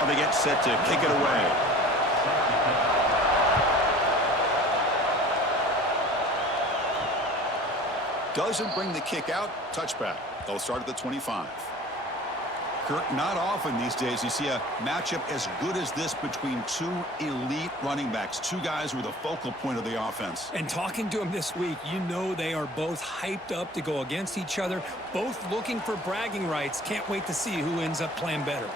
Well, they get set to kick it away. Doesn't bring the kick out. Touchback. They'll start at the 25. Kirk, not often these days you see a matchup as good as this between two elite running backs, two guys who are the focal point of the offense. And talking to them this week, you know they are both hyped up to go against each other, both looking for bragging rights. Can't wait to see who ends up playing better.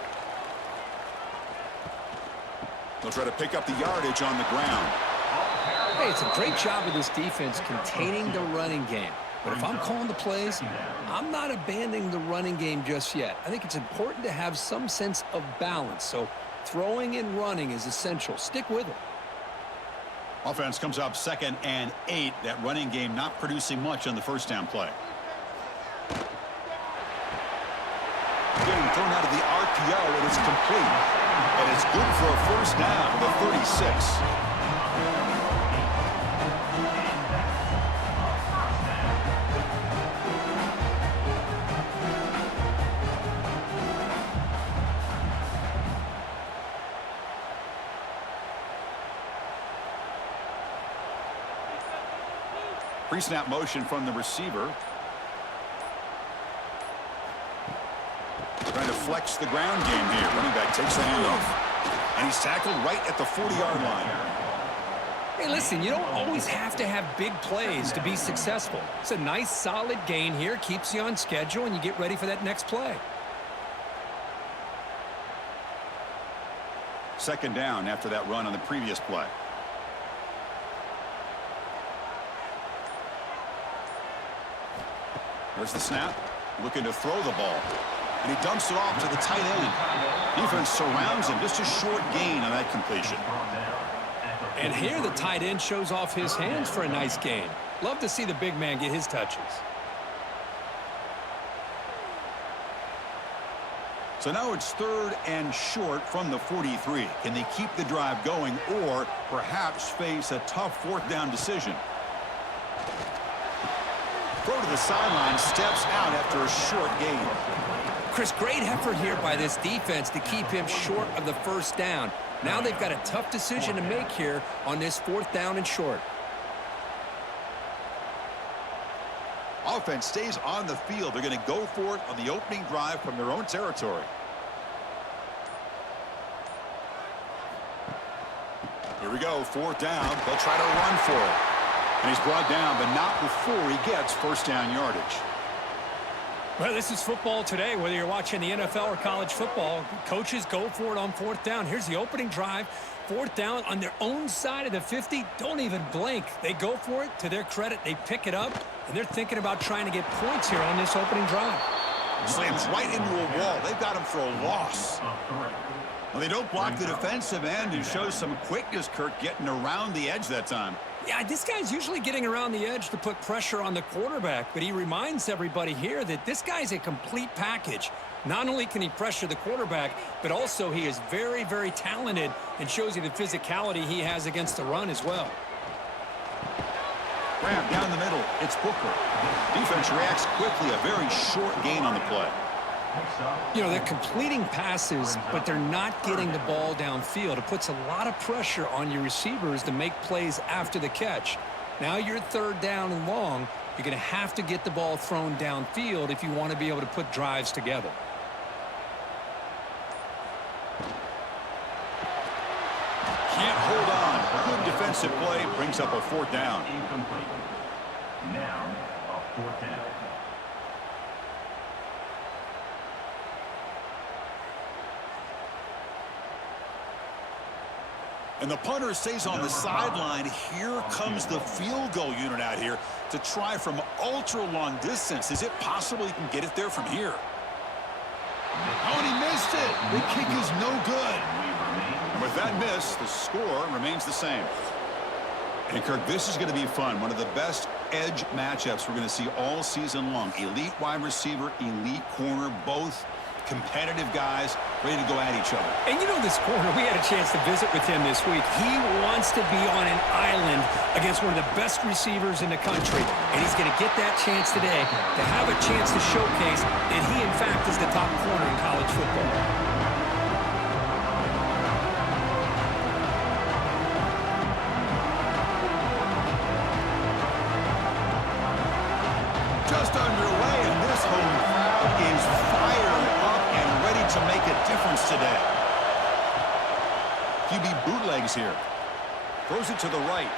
They'll try to pick up the yardage on the ground. Hey, it's a great job of this defense containing the running game. But if I'm calling the plays, I'm not abandoning the running game just yet. I think it's important to have some sense of balance. So throwing and running is essential. Stick with it. Offense comes up 2nd and 8. That running game not producing much on the first down play. Getting thrown out of the RPO, and it's complete. And it's good for a first down to the 36. Pre-snap motion from the receiver. Trying to flex the ground game here. Running back takes the handoff. And he's tackled right at the 40-yard line. Hey, listen, you don't always have to have big plays to be successful. It's a nice, solid gain here. Keeps you on schedule, and you get ready for that next play. 2nd down after that run on the previous play. There's the snap. Looking to throw the ball. And he dumps it off to the tight end. Defense surrounds him. Just a short gain on that completion. And here the tight end shows off his hands for a nice gain. Love to see the big man get his touches. So now it's 3rd and short from the 43. Can they keep the drive going or perhaps face a tough 4th down decision? Throw to the sideline, steps out after a short gain. Chris, great effort here by this defense to keep him short of the first down. Now they've got a tough decision to make here on this 4th down and short. Offense stays on the field. They're going to go for it on the opening drive from their own territory. Here we go, 4th down. They'll try to run for it. And he's brought down, but not before he gets first down yardage. Well, this is football today, whether you're watching the NFL or college football. Coaches go for it on 4th down. Here's the opening drive. 4th down on their own side of the 50. Don't even blink. They go for it. To their credit, they pick it up, and they're thinking about trying to get points here on this opening drive. Slams right into a wall. They've got him for a loss. Well, they don't block the defensive end and show some quickness, Kirk, getting around the edge that time. Yeah, this guy's usually getting around the edge to put pressure on the quarterback, but he reminds everybody here that this guy's a complete package. Not only can he pressure the quarterback, but also he is very, very talented and shows you the physicality he has against the run as well. Grab down the middle. It's Booker. Defense reacts quickly. A very short gain on the play. You know, they're completing passes, but they're not getting the ball downfield. It puts a lot of pressure on your receivers to make plays after the catch. Now you're 3rd down and long. You're going to have to get the ball thrown downfield if you want to be able to put drives together. Can't hold on. Good defensive play brings up a 4th down. Incomplete. Now a 4th down. And the punter stays on the sideline. Here comes the field goal unit out here to try from ultra long distance. Is it possible he can get it there from here? Oh, and he missed it. The kick is no good. And with that miss, the score remains the same. And Kirk, this is going to be fun. One of the best edge matchups we're going to see all season long. Elite wide receiver, elite corner, both competitive guys ready to go at each other. And you know this corner, we had a chance to visit with him this week. He wants to be on an island against one of the best receivers in the country. And he's going to get that chance today to have a chance to showcase that he, in fact, is the top corner in college football. difference today. QB bootlegs here. Throws it to the right.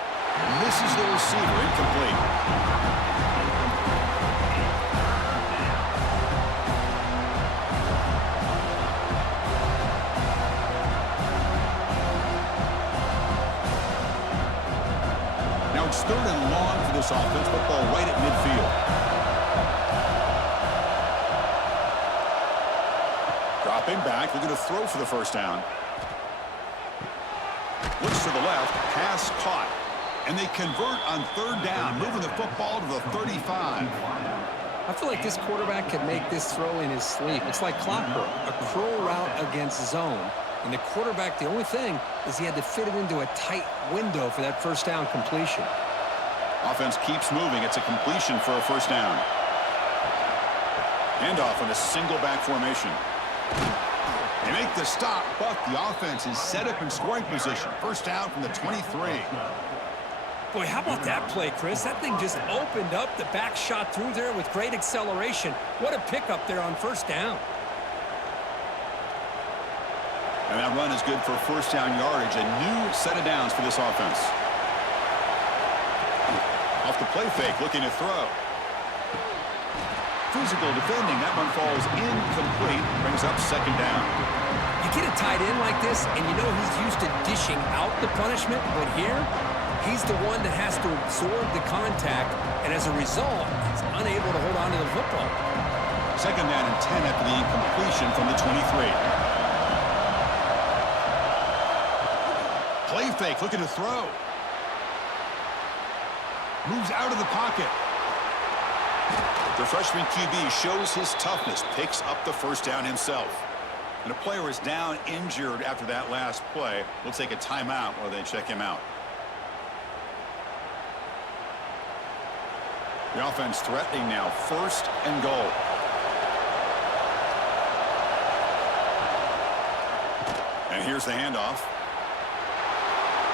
Misses the receiver. Incomplete. Now it's 3rd and long for this offense. Football right at midfield. Dropping back. Looking to throw for the first down. Looks to the left. Pass caught. And they convert on 3rd down, moving the football to the 35. I feel like this quarterback could make this throw in his sleep. It's like clockwork, a curl route against zone. And the quarterback, the only thing is he had to fit it into a tight window for that first down completion. Offense keeps moving. It's a completion for a first down. Handoff in a single back formation. They make the stop, but the offense is set up in scoring position. First down from the 23. Boy, how about that play, Chris? That thing just opened up. The back shot through there with great acceleration. What a pickup there on first down. And that run is good for first down yardage. A new set of downs for this offense. Off the play fake, looking to throw. Physical defending. That one falls incomplete. Brings up second down. You get a tight end like this, and you know he's used to dishing out the punishment, but here, he's the one that has to absorb the contact, and as a result, he's unable to hold on to the football. Second down and 10 after the incompletion from the 23. Play fake, looking to throw. Moves out of the pocket. The freshman QB shows his toughness, picks up the first down himself. And a player is down injured after that last play. We'll take a timeout while they check him out. The offense threatening now, 1st and goal. And here's the handoff.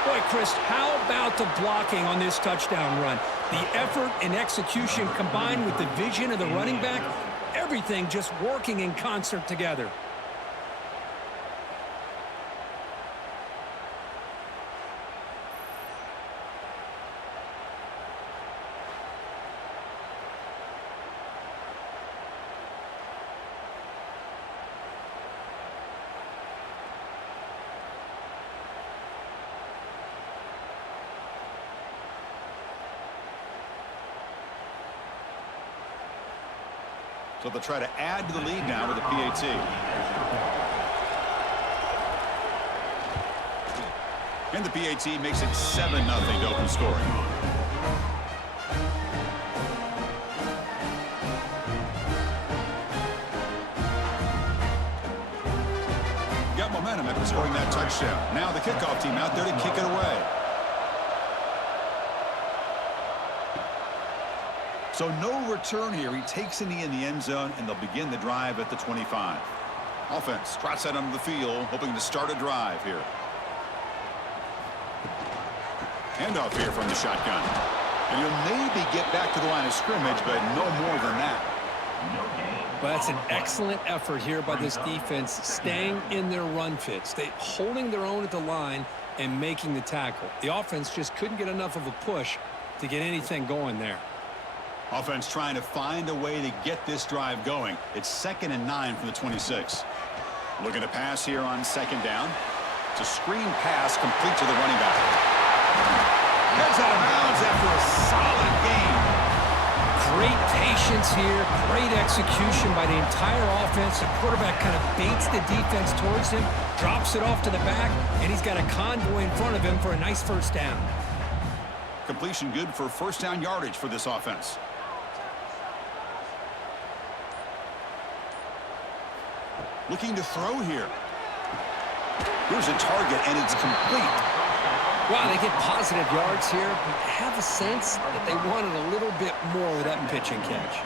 Boy, Chris, how about the blocking on this touchdown run? The effort and execution combined with the vision of the running back, everything just working in concert together. So they'll try to add to the lead now with a PAT. And the PAT makes it 7-0 to open scoring. Got momentum after scoring that touchdown. Now the kickoff team out there to kick it away. So no return here. He takes a knee in the end zone, and they'll begin the drive at the 25. Offense trots out onto the field, hoping to start a drive here. Handoff here from the shotgun. And he'll maybe get back to the line of scrimmage, but no more than that. Well, that's an excellent effort here by this defense, staying in their run fits. They holding their own at the line and making the tackle. The offense just couldn't get enough of a push to get anything going there. Offense trying to find a way to get this drive going. It's 2nd and 9 from the 26. Looking to pass here on 2nd down. It's a screen pass complete to the running back. Heads out of bounds after a solid game. Great patience here, great execution by the entire offense. The quarterback kind of baits the defense towards him, drops it off to the back, and he's got a convoy in front of him for a nice first down. Completion good for first down yardage for this offense. Looking to throw here. Here's a target, and it's complete. Wow, they get positive yards here, but I have a sense that they wanted a little bit more with that pitch and catch.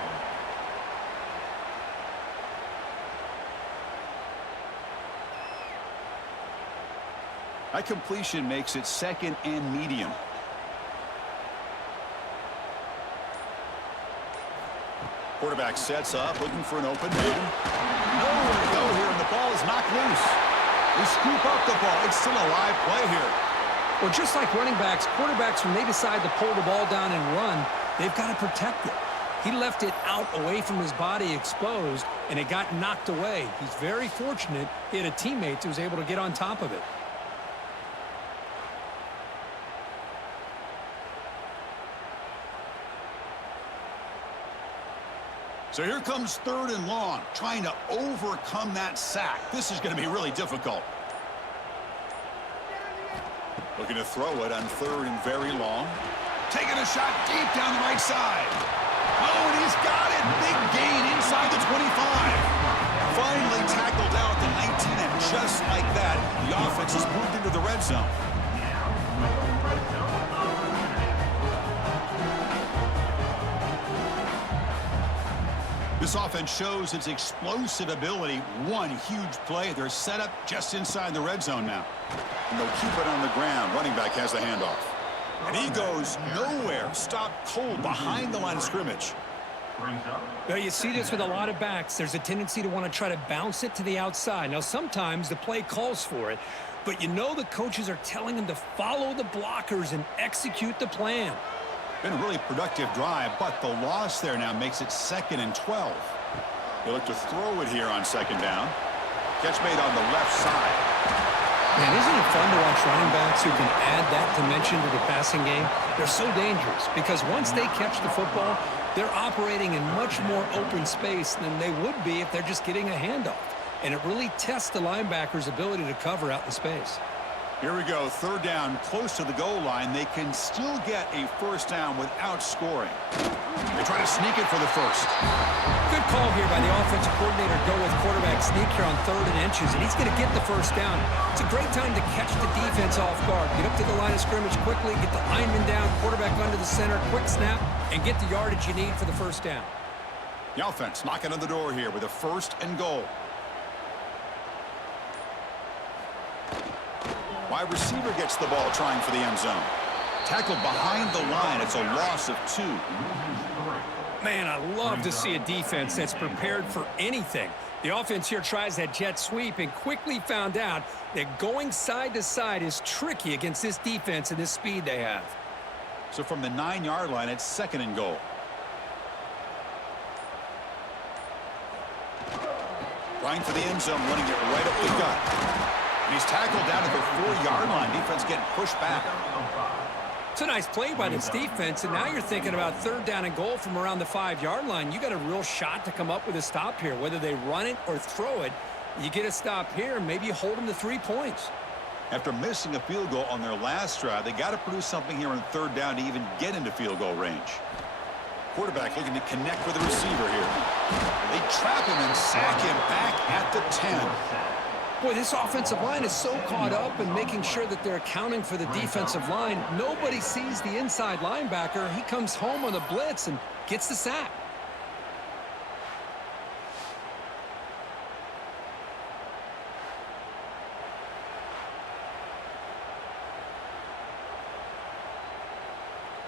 That completion makes it 2nd and medium. Quarterback sets up, looking for an open man. Nowhere to go here, and the ball is knocked loose. scoop up the ball. It's still a live play here. Well, just like running backs, quarterbacks, when they decide to pull the ball down and run, they've got to protect it. He left it out away from his body exposed, and it got knocked away. He's very fortunate he had a teammate who was able to get on top of it. So here comes 3rd and long, trying to overcome that sack. This is going to be really difficult. Looking to throw it on 3rd and very long. Taking a shot deep down the right side. Oh, and he's got it. Big gain inside the 25. Finally tackled out at the 19, and just like that, the offense has moved into the red zone. This offense shows its explosive ability. One huge play. They're set up just inside the red zone now. And they'll keep it on the ground. Running back has the handoff. And he goes nowhere. Stopped cold behind the line of scrimmage. Now, you see this with a lot of backs. There's a tendency to want to try to bounce it to the outside. Now, sometimes the play calls for it, but you know the coaches are telling them to follow the blockers and execute the plan. Been a really productive drive, but the loss there now makes it 2nd and 12. They look to throw it here on 2nd down. Catch made on the left side. Man, isn't it fun to watch running backs who can add that dimension to the passing game? They're so dangerous because once they catch the football, they're operating in much more open space than they would be if they're just getting a handoff. And it really tests the linebacker's ability to cover out in space. Here we go, 3rd down, close to the goal line. They can still get a 1st down without scoring. They try to sneak it for the 1st. Good call here by the offensive coordinator. Go with quarterback sneak here on 3rd and inches, and he's going to get the 1st down. It's a great time to catch the defense off guard. Get up to the line of scrimmage quickly, get the lineman down, quarterback under the center, quick snap, and get the yardage you need for the 1st down. The offense knocking on the door here with a 1st and goal. Wide receiver gets the ball trying for the end zone. Tackled behind the line. It's a loss of 2. Man, I love to see a defense that's prepared for anything. The offense here tries that jet sweep and quickly found out that going side to side is tricky against this defense and this speed they have. So from the 9-yard line, it's 2nd and goal. Trying for the end zone, running it right up the gut. And he's tackled down at the 4-yard line. Defense getting pushed back. It's a nice play by this defense, and now you're thinking about 3rd down and goal from around the 5-yard line. You got a real shot to come up with a stop here. Whether they run it or throw it, you get a stop here, and maybe you hold them to 3 points. After missing a field goal on their last drive, they got to produce something here on 3rd down to even get into field goal range. Quarterback looking to connect with the receiver here. They trap him and sack him back at the 10. Boy, this offensive line is so caught up in making sure that they're accounting for the defensive line. Nobody sees the inside linebacker. He comes home on the blitz and gets the sack.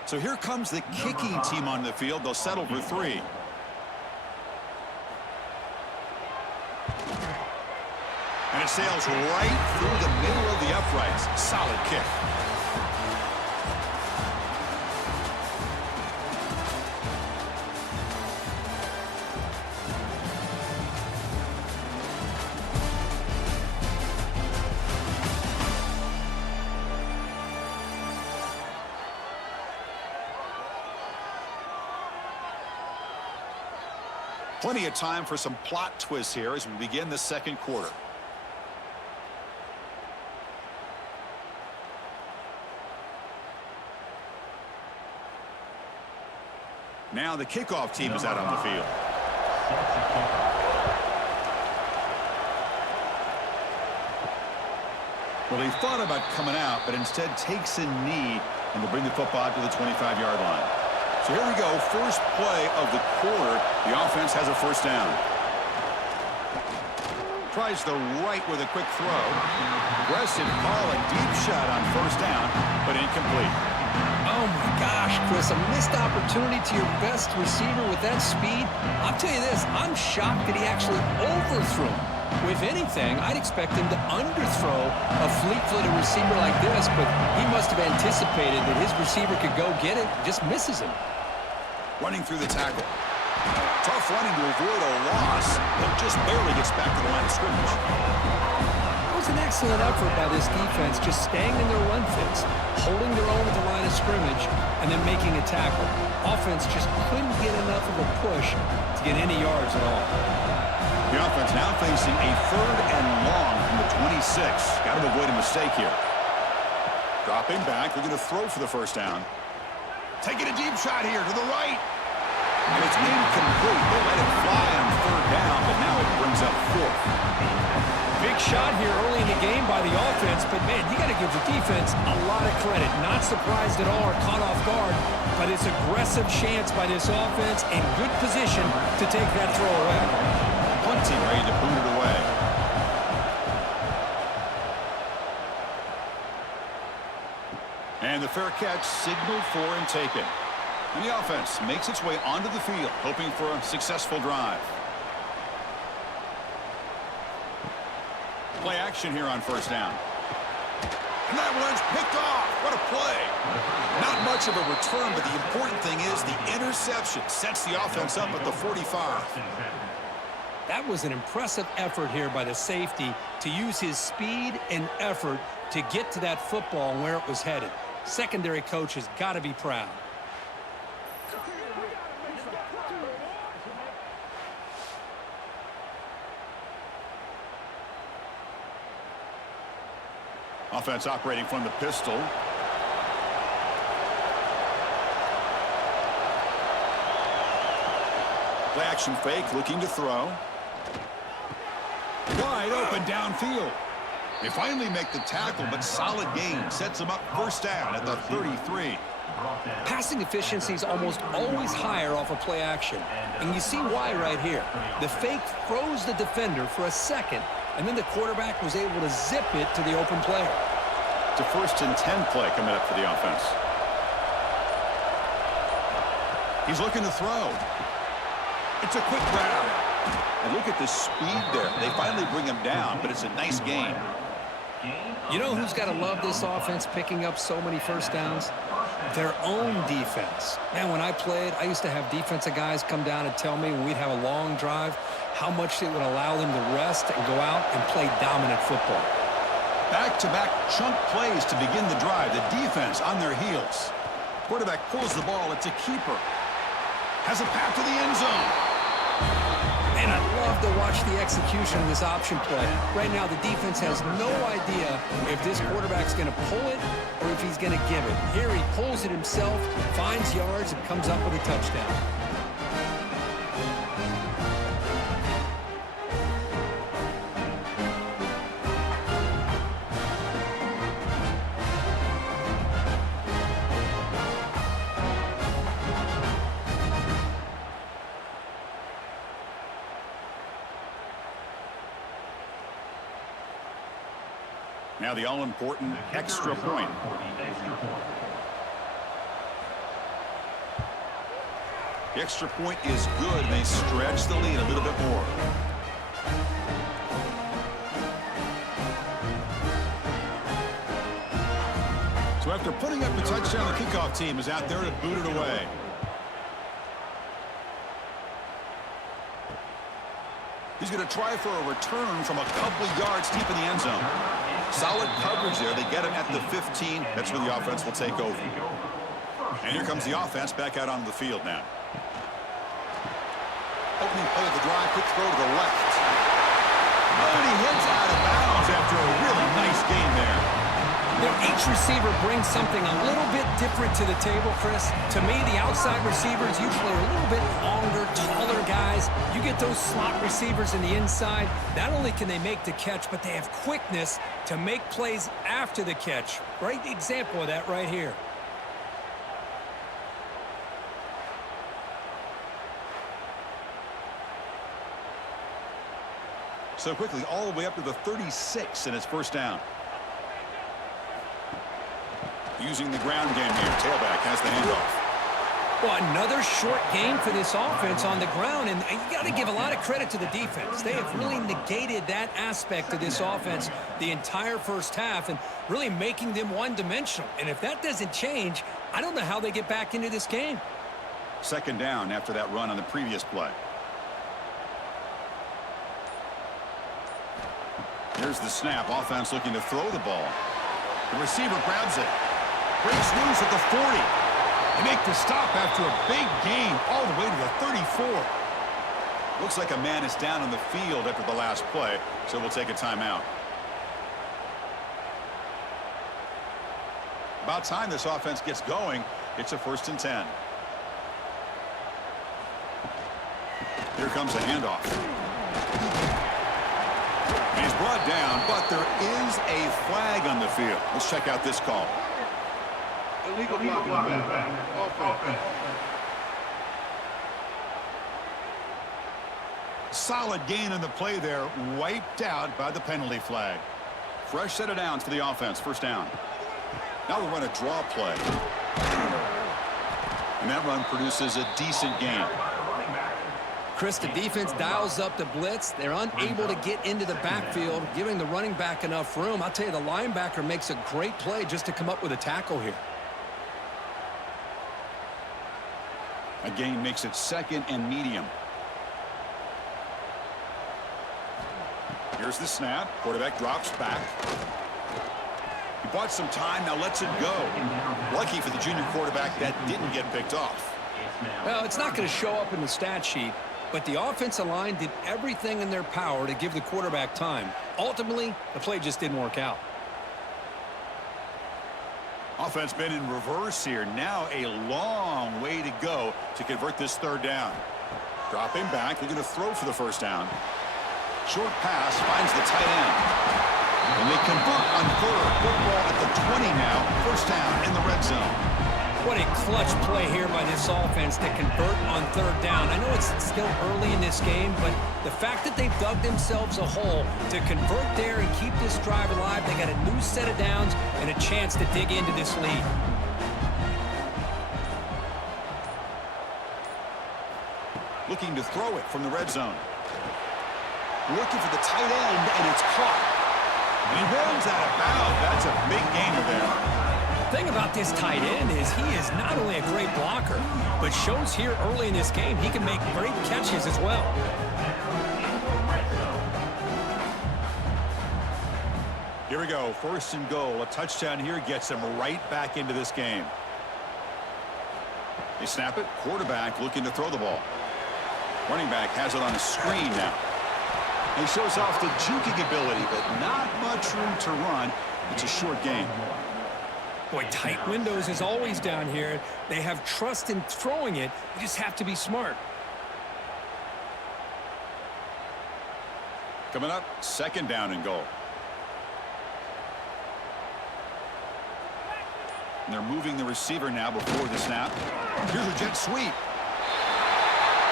So here comes the kicking team on the field. They'll settle for 3. And it sails right through the middle of the uprights. Solid kick. Plenty of time for some plot twists here as we begin the 2nd quarter. Now the kickoff team is out on the field. Well, he thought about coming out, but instead takes a knee and to bring the football to the 25-yard line. So here we go, first play of the quarter. The offense has a 1st down. Tries the right with a quick throw. Aggressive call, a deep shot on 1st down, but incomplete. Oh, my gosh, Chris, a missed opportunity to your best receiver with that speed. I'll tell you this, I'm shocked that he actually overthrew him. If anything, I'd expect him to underthrow a fleet-footed receiver like this, but he must have anticipated that his receiver could go get it, just misses him. Running through the tackle. Tough running to avoid a loss, but just barely gets back to the line of scrimmage. It was an excellent effort by this defense, just staying in their run fits, holding their own at the line of scrimmage, and then making a tackle. Offense just couldn't get enough of a push to get any yards at all. The offense now facing a 3rd and long from the 26. Got to avoid a mistake here. Dropping back, they're going to throw for the first down. Taking a deep shot here to the right. And it's incomplete. They let it fly on 3rd down, but now it brings up 4th. Big shot here early in the game by the offense, but, man, you got to give the defense a lot of credit. Not surprised at all or caught off guard, but it's aggressive chance by this offense in good position to take that throw away. Punting ready to boot it away. And the fair catch signaled for and taken. And the offense makes its way onto the field, hoping for a successful drive. Play action here on 1st down. And that one's picked off. What a play. Not much of a return, but the important thing is the interception sets the offense up at the 45. That was an impressive effort here by the safety to use his speed and effort to get to that football and where it was headed. Secondary coach has got to be proud. Offense operating from the pistol. Play action fake, looking to throw. Wide open downfield. They finally make the tackle, but solid gain sets them up 1st down at the 33. Passing efficiency is almost always higher off of play action. And you see why right here. The fake froze the defender for a second, and then the quarterback was able to zip it to the open player. It's a 1st and 10 play coming up for the offense. He's looking to throw. It's a quick grab. And look at the speed there. They finally bring him down, but it's a nice gain. You know who's got to love this offense picking up so many 1st downs? Their own defense. Man, when I played, I used to have defensive guys come down and tell me when we'd have a long drive how much it would allow them to rest and go out and play dominant football. Back-to-back chunk plays to begin the drive. The defense on their heels. Quarterback pulls the ball. It's a keeper. Has a path to the end zone. And I love to watch the execution of this option play. Right now, the defense has no idea if this quarterback's going to pull it or if he's going to give it. Here he pulls it himself, finds yards, and comes up with a touchdown. Now the all-important extra point. The extra point is good, and they stretch the lead a little bit more. So after putting up the touchdown, the kickoff team is out there to boot it away. He's going to try for a return from a couple yards deep in the end zone. Solid coverage there. They get him at the 15. That's where the offense will take over. And here comes the offense back out onto the field now. Opening play of the drive, quick throw to the left. And he hits out of bounds after a really nice game there. Each receiver brings something a little bit different to the table, Chris. To me, the outside receivers usually are a little bit longer, taller guys. You get those slot receivers in the inside, not only can they make the catch, but they have quickness to make plays after the catch. Great example of that right here. So quickly, all the way up to the 36, and it's 1st down. Using the ground game here. Tailback has the handoff. Well, another short game for this offense on the ground, and you got to give a lot of credit to the defense. They have really negated that aspect of this offense the entire first half and really making them one-dimensional. And if that doesn't change, I don't know how they get back into this game. Second down after that run on the previous play. Here's the snap. Offense looking to throw the ball. The receiver grabs it. Breaks loose at the 40. They make the stop after a big gain all the way to the 34. Looks like a man is down on the field after the last play, so we'll take a timeout. About time this offense gets going. It's a 1st and 10. Here comes a handoff. He's brought down, but there is a flag on the field. Let's check out this call. Illegal blocking. Offense. Solid gain on the play there, wiped out by the penalty flag. Fresh set of downs for the offense, 1st down. Now we'll run a draw play. And that run produces a decent gain. Chris, the defense dials up the blitz. They're unable to get into the backfield, giving the running back enough room. I'll tell you, the linebacker makes a great play just to come up with a tackle here. A gain makes it 2nd and medium. Here's the snap. Quarterback drops back. He bought some time, now lets it go. Lucky for the junior quarterback that didn't get picked off. Well, it's not going to show up in the stat sheet, but the offensive line did everything in their power to give the quarterback time. Ultimately, the play just didn't work out. Offense been in reverse here. Now a long way to go to convert this 3rd down. Dropping back, they're going to throw for the 1st down. Short pass finds the tight end. And they convert on 3rd. Football at the 20 now. 1st down in the red zone. What a clutch play here by this offense to convert on 3rd down. I know it's still early in this game, but the fact that they've dug themselves a hole to convert there and keep this drive alive, they got a new set of downs and a chance to dig into this lead. Looking to throw it from the red zone. Looking for the tight end, and it's caught. And he runs out of bounds. That's a big gainer there. The thing about this tight end is he is not only a great blocker, but shows here early in this game he can make great catches as well. Here we go, 1st and goal. A touchdown here gets them right back into this game. They snap it. Quarterback looking to throw the ball. Running back has it on a screen now. He shows off the juking ability, but not much room to run. It's a short game. Boy, tight windows is always down here. They have trust in throwing it. You just have to be smart. Coming up, 2nd down and goal. And they're moving the receiver now before the snap. Here's a jet sweep.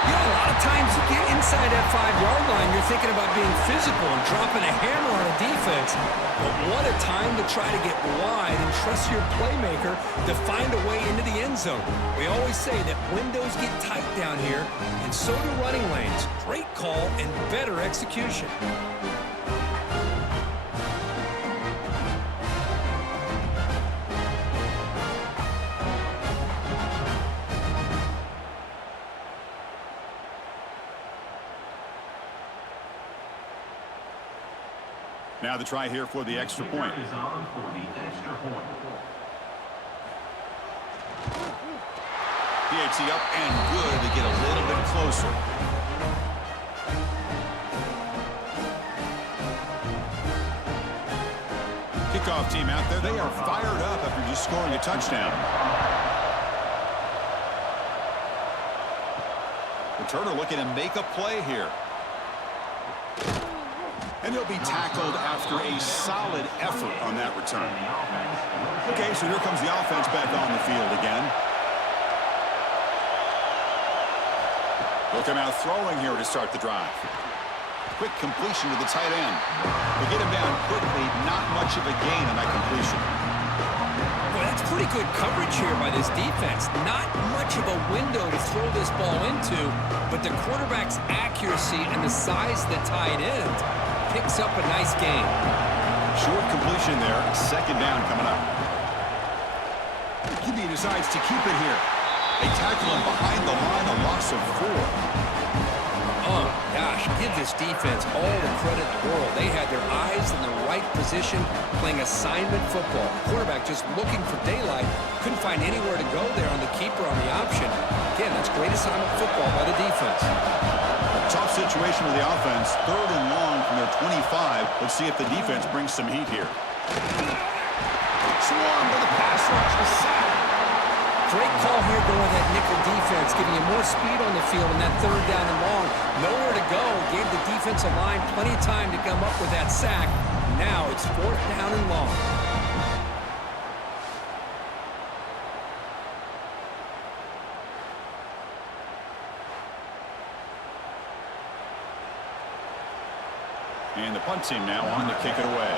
You know, a lot of times you get inside that 5-yard line, you're thinking about being physical and dropping a hammer on a defense. But what a time to try to get wide and trust your playmaker to find a way into the end zone. We always say that windows get tight down here, and so do running lanes. Great call and better execution. Now the try here for the extra point. PAT up and good to get a little bit closer. Kickoff team out there. They are fired up after just scoring a touchdown. Returner looking to make a play here. And he'll be tackled after a solid effort on that return. Okay, so here comes the offense back on the field again. They'll come out throwing here to start the drive. Quick completion to the tight end. They get him down quickly. Not much of a gain on that completion. Well, that's pretty good coverage here by this defense. Not much of a window to throw this ball into, but the quarterback's accuracy and the size of the tight end picks up a nice gain. Short completion there. Second down coming up. QB decides to keep it here. They tackle him behind the line, a loss of 4. Oh, gosh, give this defense all the credit in the world. They had their eyes in the right position, playing assignment football. Quarterback just looking for daylight. Couldn't find anywhere to go there on the keeper on the option. Again, that's great assignment football by the defense. Tough situation with the offense. 3rd and long from their 25. Let's see if the defense brings some heat here. Swarm with a pass rush. A sack. Great call here going with that nickel defense, giving you more speed on the field in that 3rd down and long. Nowhere to go. Gave the defensive line plenty of time to come up with that sack. Now it's 4th down and long. And the punt team now on to kick it away.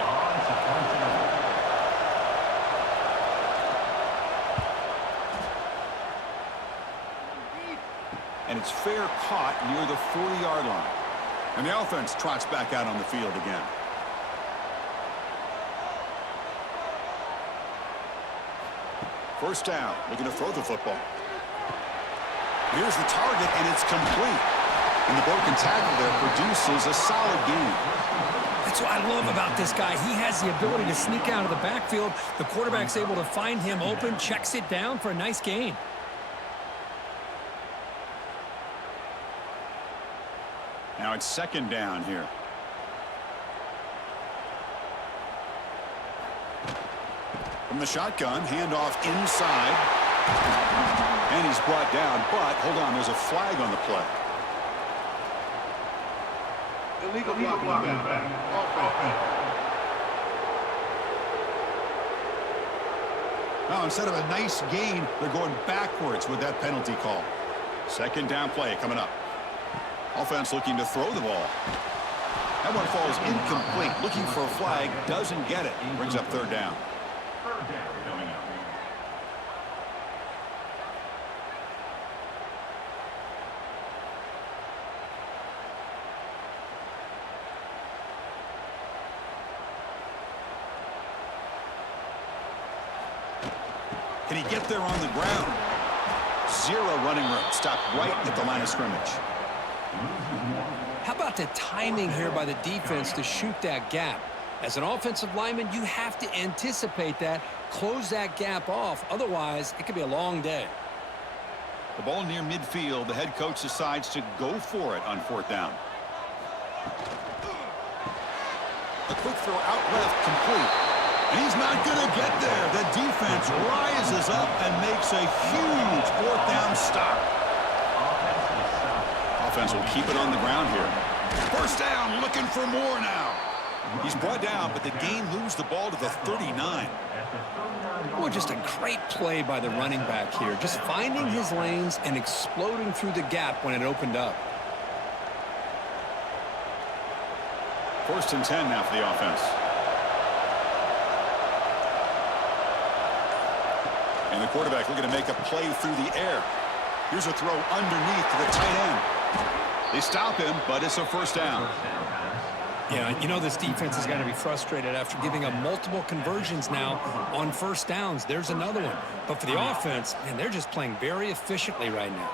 And it's fair caught near the 40-yard line. And the offense trots back out on the field again. First down, looking to throw the football. Here's the target, and it's complete. And the broken tackle there produces a solid gain. That's what I love about this guy. He has the ability to sneak out of the backfield. The quarterback's able to find him open, checks it down for a nice gain. Now it's 2nd down here. From the shotgun, handoff inside. And he's brought down, but hold on, there's a flag on the play. Illegal blocking back. Offense. Now, instead of a nice gain, they're going backwards with that penalty call. 2nd down play coming up. Offense looking to throw the ball. That one falls incomplete. Looking for a flag. Doesn't get it. Brings up 3rd down. 3rd down coming up. Can he get there on the ground? 0 running room. Stopped right at the line of scrimmage. How about the timing here by the defense to shoot that gap? As an offensive lineman, you have to anticipate that, close that gap off. Otherwise, it could be a long day. The ball near midfield. The head coach decides to go for it on 4th down. A quick throw out left, complete. And he's not going to get there. The defense rises up and makes a huge 4th down stop. Offense will keep it on the ground here. First down, looking for more now. He's brought down, but the game moves the ball to the 39. Oh, just a great play by the running back here. Just finding his lanes and exploding through the gap when it opened up. 1st and 10 now for the offense. And the quarterback looking to make a play through the air. Here's a throw underneath to the tight end. They stop him, but it's a 1st down. Yeah, you know this defense has got to be frustrated after giving up multiple conversions now on 1st downs. There's another one. But for the offense, man, they're just playing very efficiently right now.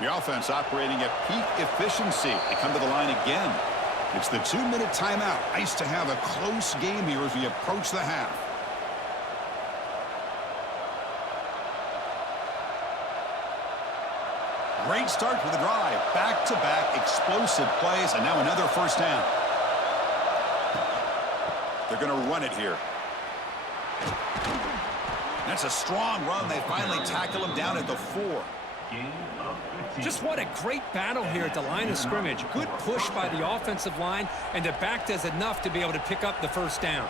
The offense operating at peak efficiency. They come to the line again. It's the 2-minute timeout. Nice to have a close game here as we approach the half. Great start for the drive. Back-to-back explosive plays, and now another 1st down. They're going to run it here. That's a strong run. They finally tackle him down at the 4. Gain of 15. Just what a great battle here at the line of scrimmage. Good push by the offensive line, and the back does enough to be able to pick up the first down.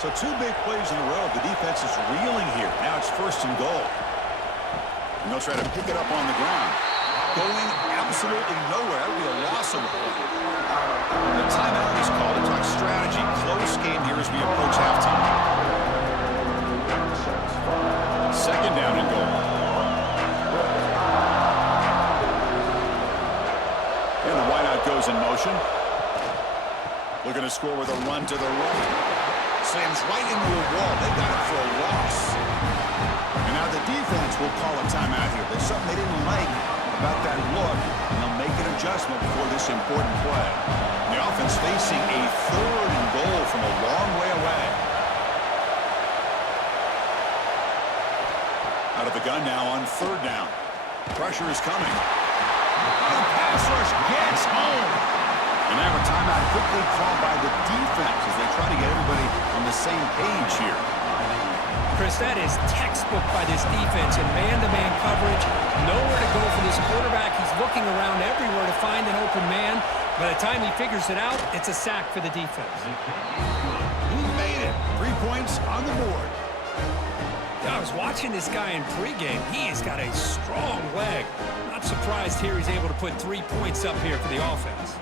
So 2 big plays in a row. The defense is reeling here. Now it's 1st and goal. And they'll try to pick it up on the ground. Going absolutely nowhere. That would be a loss of the play. The timeout is called to talk strategy. Close game here as we approach halftime. 2nd down and goal. And the wideout goes in motion. Looking to score with a run to the right. Slams right into a wall. They got it for a loss. And now the defense will call a timeout here. There's something they didn't like about that look, and they'll make an adjustment before this important play. And the offense facing a 3rd and goal from a long way away. Out of the gun now on 3rd down. Pressure is coming. And pass rush gets home. And now a timeout quickly called by the defense as they try to get everybody on the same page here. Chris, that is textbook by this defense in man-to-man coverage. Nowhere to go for this quarterback. He's looking around everywhere to find an open man. By the time he figures it out, it's a sack for the defense. He made it. 3 points on the board. I was watching this guy in pregame. He has got a strong leg. Not surprised here he's able to put 3 points up here for the offense.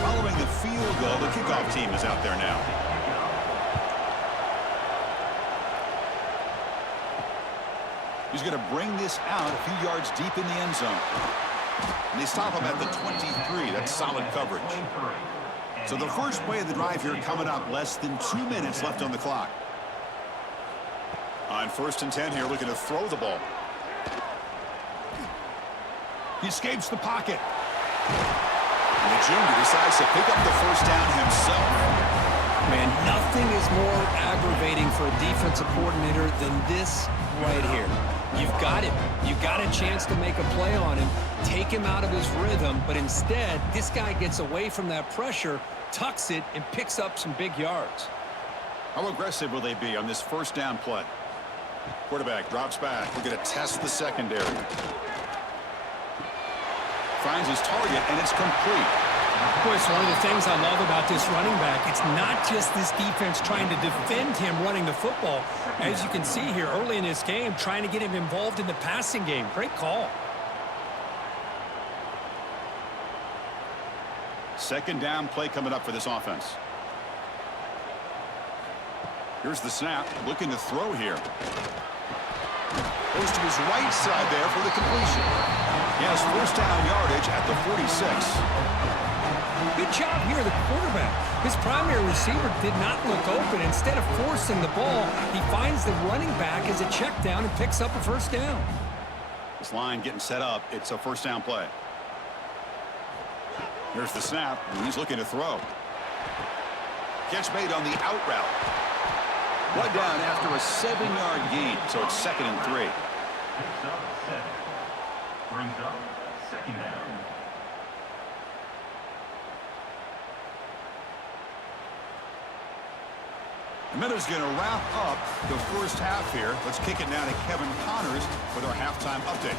Following the field goal, the kickoff team is out there now. He's going to bring this out a few yards deep in the end zone. And they stop him at the 23. That's solid coverage. So the first play of the drive here coming up. Less than 2 minutes left on the clock. On 1st and 10 here, looking to throw the ball. He escapes the pocket. And the junior decides to pick up the first down himself. Man, nothing is more aggravating for a defensive coordinator than this right here. You've got him. You've got a chance to make a play on him, take him out of his rhythm, but instead, this guy gets away from that pressure, tucks it, and picks up some big yards. How aggressive will they be on this first down play? Quarterback drops back. We're going to test the secondary. Finds his target, and it's complete. Boy, it's one of the things I love about this running back. It's not just this defense trying to defend him running the football. As you can see here early in this game, trying to get him involved in the passing game. Great call. 2nd down play coming up for this offense. Here's the snap. Looking to throw here. Goes to his right side there for the completion. He has 1st down yardage at the 46. Good job here, the quarterback. His primary receiver did not look open. Instead of forcing the ball, he finds the running back as a check down and picks up a 1st down. This line getting set up. It's a 1st down play. Here's the snap, and he's looking to throw. Catch made on the out route. One down after a 7-yard gain, so it's 2nd and 3. Picks up 7. Brings up 2nd down. And then is going to wrap up the first half here. Let's kick it now to Kevin Connors with our halftime update.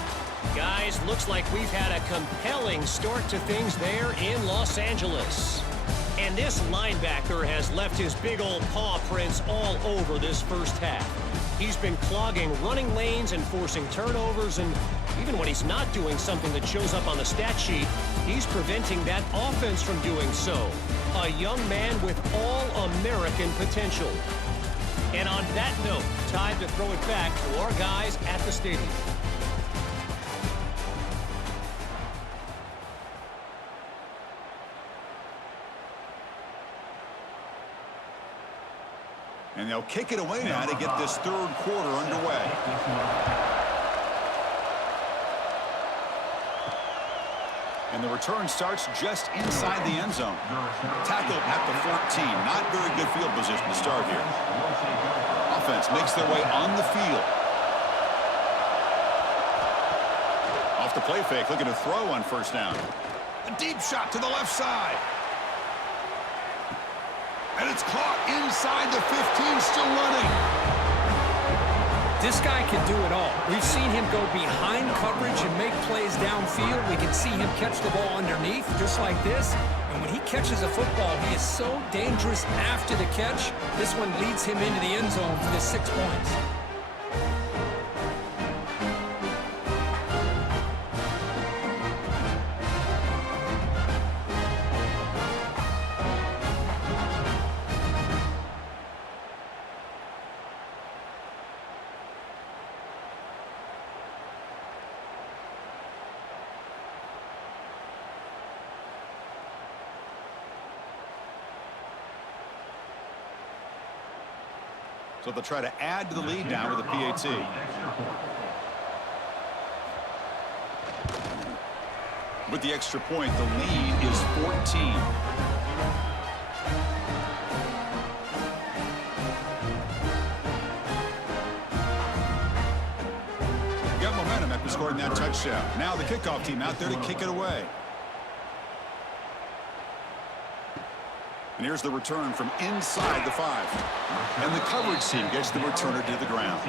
Guys, looks like we've had a compelling start to things there in Los Angeles. And this linebacker has left his big old paw prints all over this first half. He's been clogging running lanes and forcing turnovers, and even when he's not doing something that shows up on the stat sheet, he's preventing that offense from doing so. A young man with all-American potential. And on that note, time to throw it back to our guys at the stadium. And they'll kick it away now to get this 3rd quarter underway. And the return starts just inside the end zone. Tackle at the 14. Not very good field position to start here. Offense makes their way on the field. Off the play fake, looking to throw on 1st down. A deep shot to the left side. And it's caught inside the 15, still running. This guy can do it all. We've seen him go behind coverage and make plays downfield. We can see him catch the ball underneath, just like this. And when he catches a football, he is so dangerous after the catch. This one leads him into the end zone for the 6 points. So they'll try to add to the lead now with a PAT. With the extra point, the lead is 14. Got momentum after scoring that touchdown. Now the kickoff team out there to kick it away. And here's the return from inside the 5. And the coverage team gets the returner to the ground.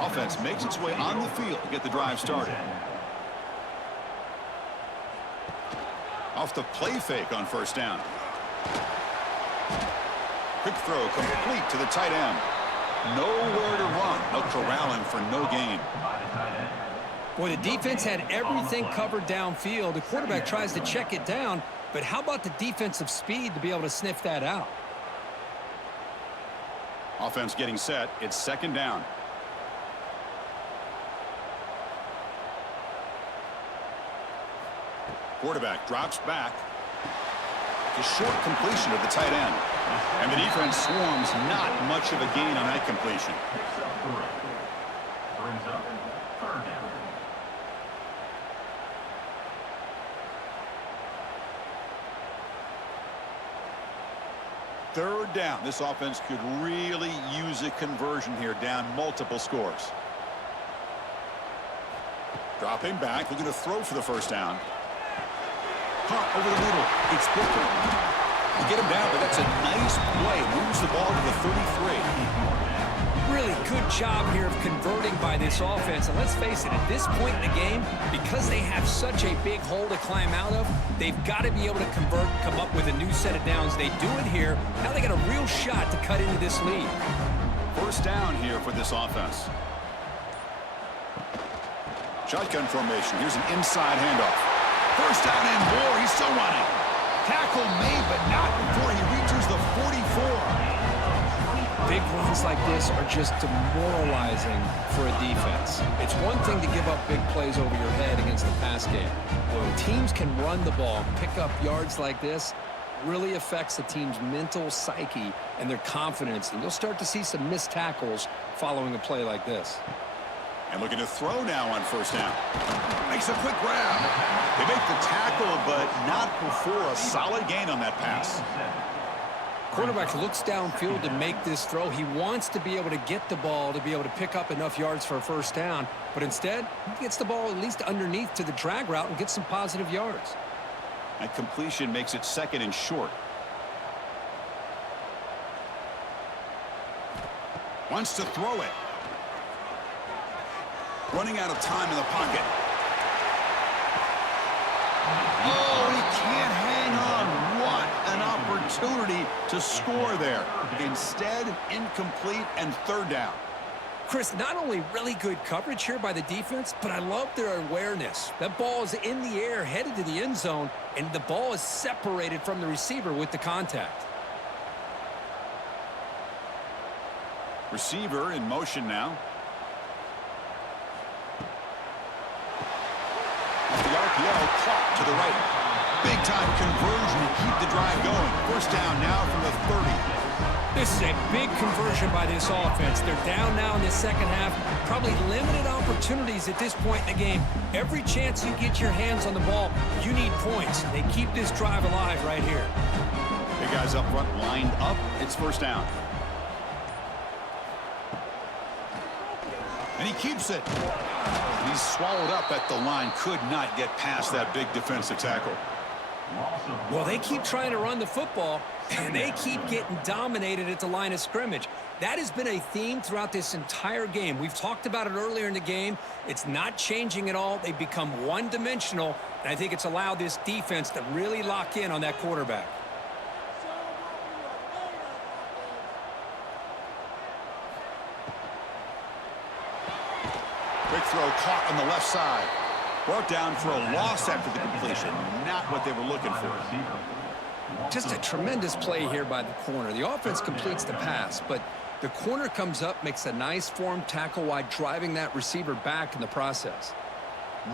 Offense makes its way on the field to get the drive started. Off the play fake on first down. Quick throw complete to the tight end. Nowhere to run. They'll corral him for no gain. Boy, the defense had everything covered downfield. The quarterback tries to check it down, but how about the defensive speed to be able to sniff that out? Offense getting set. It's second down. Quarterback drops back. A short completion of the tight end. And the defense swarms, not much of a gain on that completion. Brings up third down. Third down. This offense could really use a conversion here, down multiple scores. Dropping back, looking to throw for the first down. Caught over the middle. It's Booker. You get him down, but that's a nice play. Moves the ball to the 33. Really good job here of converting by this offense. And let's face it, at this point in the game, because they have such a big hole to climb out of, they've got to be able to convert, come up with a new set of downs. They do it here. Now they got a real shot to cut into this lead. First down here for this offense. Shotgun formation. Here's an inside handoff. First down and more. He's still running. Tackle made, but not before he reaches the 44. Big runs like this are just demoralizing for a defense. It's one thing to give up big plays over your head against the pass game. When teams can run the ball, pick up yards like this, really affects the team's mental psyche and their confidence. And you'll start to see some missed tackles following a play like this. And looking to throw now on first down. Makes a quick grab. They make the tackle, but not before a solid gain on that pass. Quarterback looks downfield to make this throw. He wants to be able to get the ball to be able to pick up enough yards for a first down. But instead, he gets the ball at least underneath to the drag route and gets some positive yards. That completion makes it second and short. Wants to throw it. Running out of time in the pocket. Oh, he can't hang on. What an opportunity to score there. Instead, incomplete and third down. Chris, not only really good coverage here by the defense, but I love their awareness. That ball is in the air, headed to the end zone, and the ball is separated from the receiver with the contact. Receiver in motion now. Off the RPO, caught to the right. Big-time conversion to keep the drive going. First down now from the 30. This is a big conversion by this offense. They're down now in the second half. Probably limited opportunities at this point in the game. Every chance you get your hands on the ball, you need points. They keep this drive alive right here. Big guys up front lined up. It's first down. And he keeps it. He's swallowed up at the line. Could not get past that big defensive tackle. Well, they keep trying to run the football, and they keep getting dominated at the line of scrimmage. That has been a theme throughout this entire game. We've talked about it earlier in the game. It's not changing at all. They've become one-dimensional, and I think it's allowed this defense to really lock in on that quarterback. Quick throw caught on the left side. Brought down for a loss after the completion. Not what they were looking for. Just a tremendous play here by the corner. The offense completes the pass, but the corner comes up, makes a nice form tackle while driving that receiver back in the process.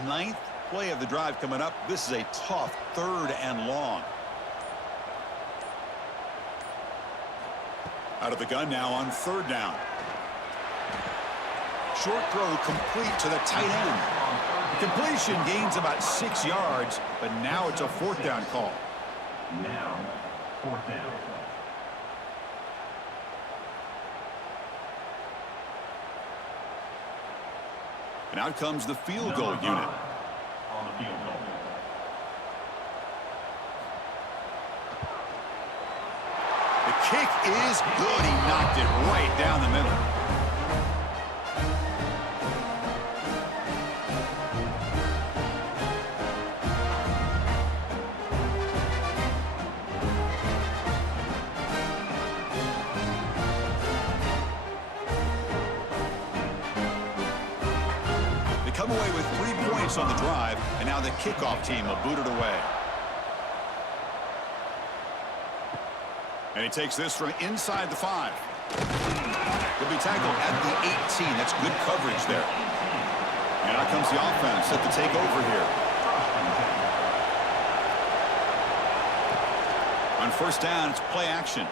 9th play of the drive coming up. This is a tough 3rd and long. Out of the gun now on 3rd down. Short throw complete to the tight end. Completion gains about 6 yards, but now it's a 4th down call. Now, 4th down. And out comes the field goal unit. On the field goal. The kick is good. He knocked it right down the middle. Come away with 3 points on the drive, and now the kickoff team will boot it away. And he takes this from inside the 5. He'll be tackled at the 18. That's good coverage there. And out comes the offense set to take over here. On 1st down, it's play action.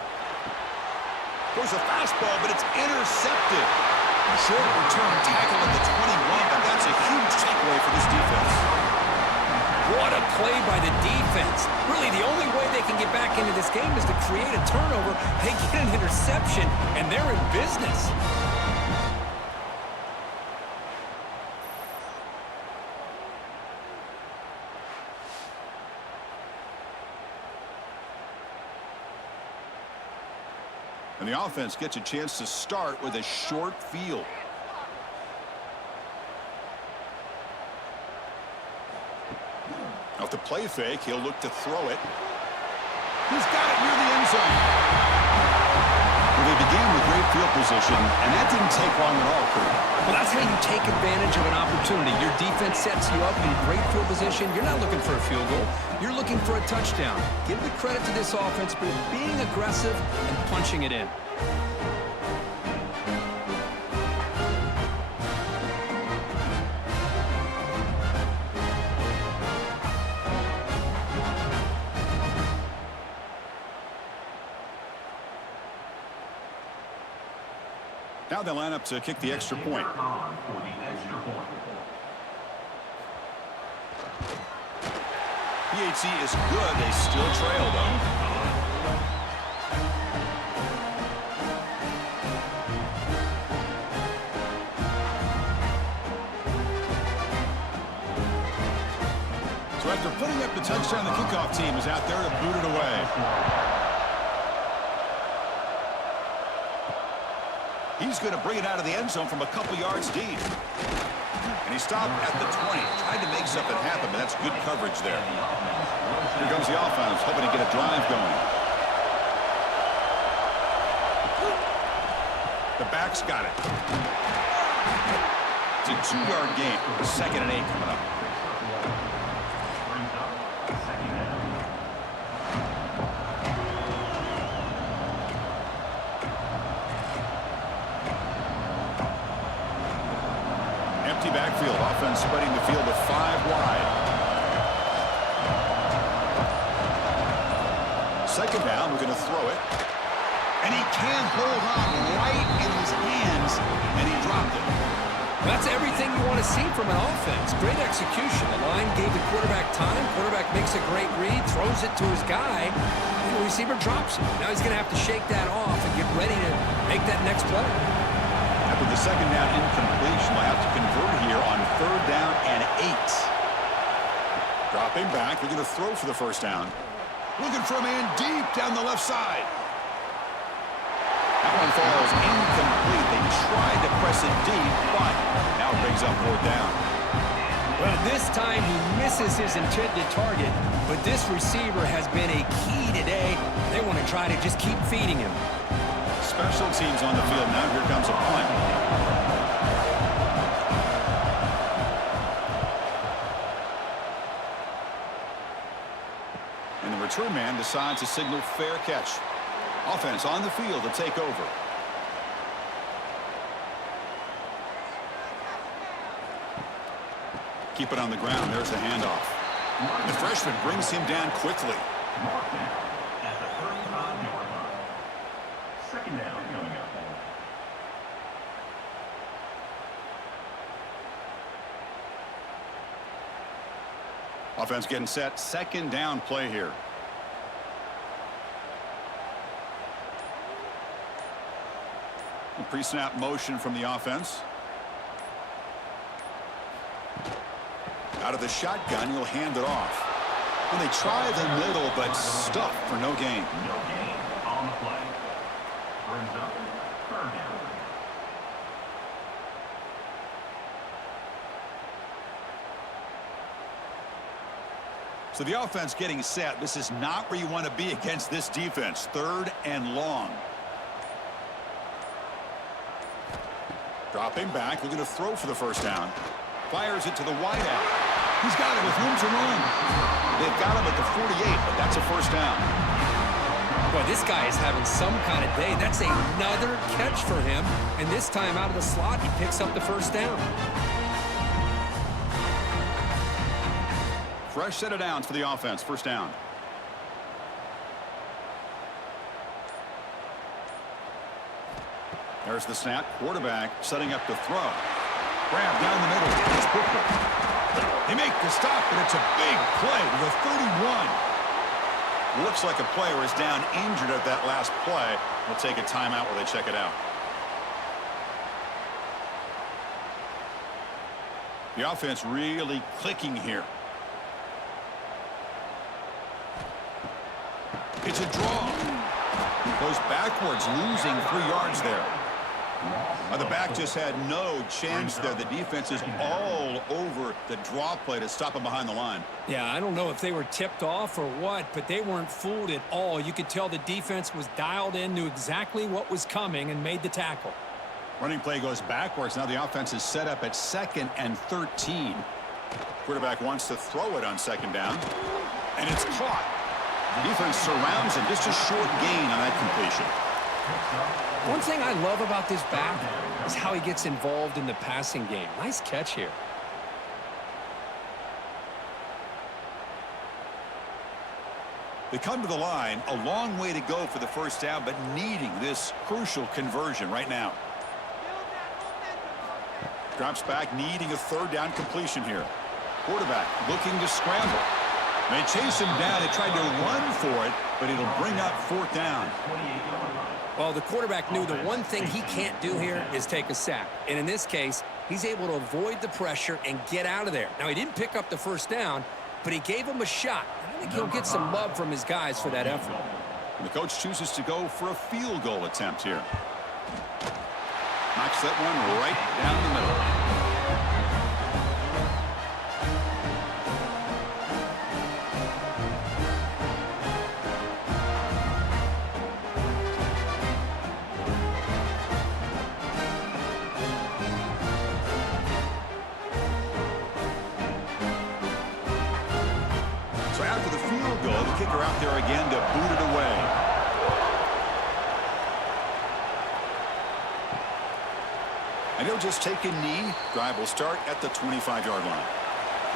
There's a fastball, but it's intercepted. Short return tackle at the 21, but that's a huge takeaway for this defense. What a play by the defense. Really, the only way they can get back into this game is to create a turnover. They get an interception, and they're in business. And the offense gets a chance to start with a short field. Off the play fake, he'll look to throw it. He's got it near the end zone. Well, they began with great field position, and that didn't take long at all, Kurt. Well, that's how you take advantage of an opportunity. Your defense sets you up in great field position. You're not looking for a field goal. You're looking for a touchdown. Give the credit to this offense for being aggressive and punching it in. Now they line up to kick the extra point. On for the extra point. PHC is good. They still trail, though. So after putting up the touchdown, the kickoff team is out there to boot it away. He's going to bring it out of the end zone from a couple yards deep. And he stopped at the 20. Tried to make something happen, but that's good coverage there. Here comes the offense, hoping to get a drive going. The back's got it. It's a 2-yard gain. 2nd and 8 coming up. Brings up 2nd down. Empty backfield. Offense spreading the field to 5 wide. 2nd down. We're going to throw it. And he can't hold on right in his hands. And he dropped it. That's everything you want to see from an offense. Great execution. The line gave the quarterback time. Quarterback makes a great read, throws it to his guy, and the receiver drops it. Now he's going to have to shake that off and get ready to make that next play. At the With the second down incompletion, they'll have to convert here on 3rd down and 8. Dropping back, they're going to throw for the first down. Looking for a man deep down the left side. That one falls incomplete. They tried to press it deep, but now it brings up 4th down. Well, this time he misses his intended target, but this receiver has been a key today. They want to try to just keep feeding him. Special teams on the field now. Here comes a punt. And the return man decides to signal fair catch. Offense on the field to take over. Keep it on the ground. There's the handoff. The freshman brings him down quickly. At the 35-yard line. Second down coming up. Offense getting set. Second down play here. Pre-snap motion from the offense. Out of the shotgun, you'll hand it off. And they try the middle, but stuffed for no gain. No gain on the play. Brings up 3rd down. So the offense getting set. This is not where you want to be against this defense. 3rd and long. Dropping back, looking to throw for the first down. Fires it to the wideout. He's got it with room to run. They've got him at the 48, but that's a first down. Boy, this guy is having some kind of day. That's another catch for him. And this time out of the slot, he picks up the first down. Fresh set of downs for the offense. First down. There's the snap. Quarterback setting up to throw. Grab down the middle. It's Booker. They make the stop, but it's a big play to the 31. Looks like a player is down injured at that last play. We'll take a timeout while they check it out. The offense really clicking here. It's a draw. Goes backwards, losing 3 yards there. The back just had no chance there. The defense is all over the draw play to stop him behind the line. Yeah, I don't know if they were tipped off or what, but they weren't fooled at all. You could tell the defense was dialed in, knew exactly what was coming, and made the tackle. Running play goes backwards. Now the offense is set up at 2nd and 13. Quarterback wants to throw it on 2nd down, and it's caught. The defense surrounds him. Just a short gain on that completion. One thing I love about this back is how he gets involved in the passing game. Nice catch here. They come to the line, a long way to go for the first down, but needing this crucial conversion right now. Drops back, needing a 3rd down completion here. Quarterback looking to scramble. They chase him down. They tried to run for it, but it'll bring up 4th down. Well, the quarterback knew the one thing he can't do here is take a sack. And in this case, he's able to avoid the pressure and get out of there. Now, he didn't pick up the first down, but he gave him a shot. I think he'll get some love from his guys for that effort. And the coach chooses to go for a field goal attempt here. Knocks that one right down the middle. Kicker out there again to boot it away. And he'll just take a knee. Drive will start at the 25-yard line.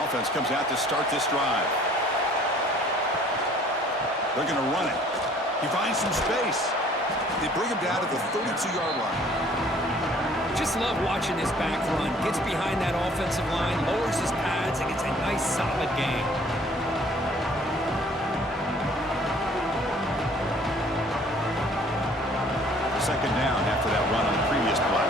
Offense comes out to start this drive. They're going to run it. He finds some space. They bring him down to the 32-yard line. Just love watching this back run. Gets behind that offensive line, lowers his pads, and gets a nice solid gain. Second down after that run on the previous play.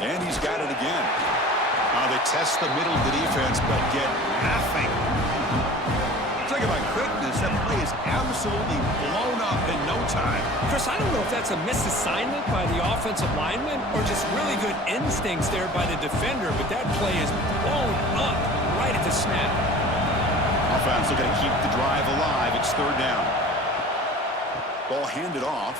And he's got it again. They test the middle of the defense, but get nothing. Talk about quickness. That play is absolutely blown up in no time. Chris, I don't know if that's a misassignment by the offensive lineman or just really good instincts there by the defender, but that play is blown up right at the snap. Offense looking to keep the drive alive. It's third down. Ball handed off.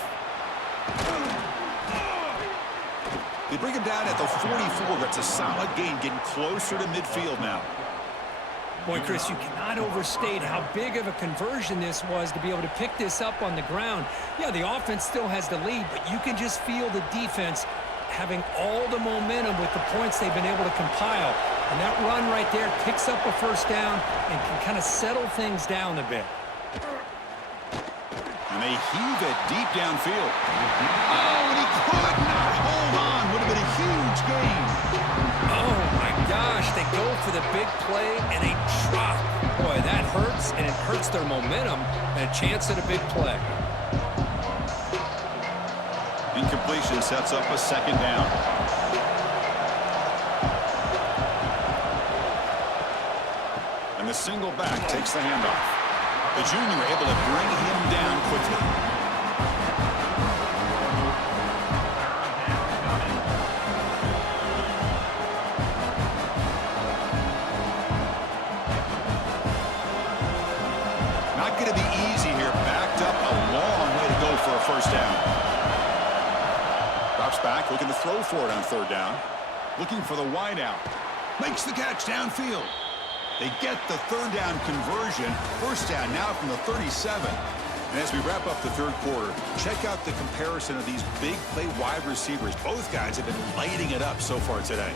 They bring him down at the 44. That's a solid gain, getting closer to midfield now. Boy, Chris, you cannot overstate how big of a conversion this was to be able to pick this up on the ground. Yeah, the offense still has the lead, but you can just feel the defense having all the momentum with the points they've been able to compile. And that run right there picks up a first down and can kind of settle things down a bit. And they heave it deep downfield. Oh, and he could not hold on. Would have been a huge gain. Oh, my gosh. They go for the big play, and they drop. Boy, that hurts, and it hurts their momentum and a chance at a big play. Incompletion sets up a second down. And the single back takes the handoff. The junior able to bring him down quickly. Not going to be easy here. Backed up a long way to go for a first down. Drops back, looking to throw for it on third down. Looking for the wide out. Makes the catch downfield. They get the third down conversion. First down now from the 37. And as we wrap up the third quarter, check out the comparison of these big play wide receivers. Both guys have been lighting it up so far today.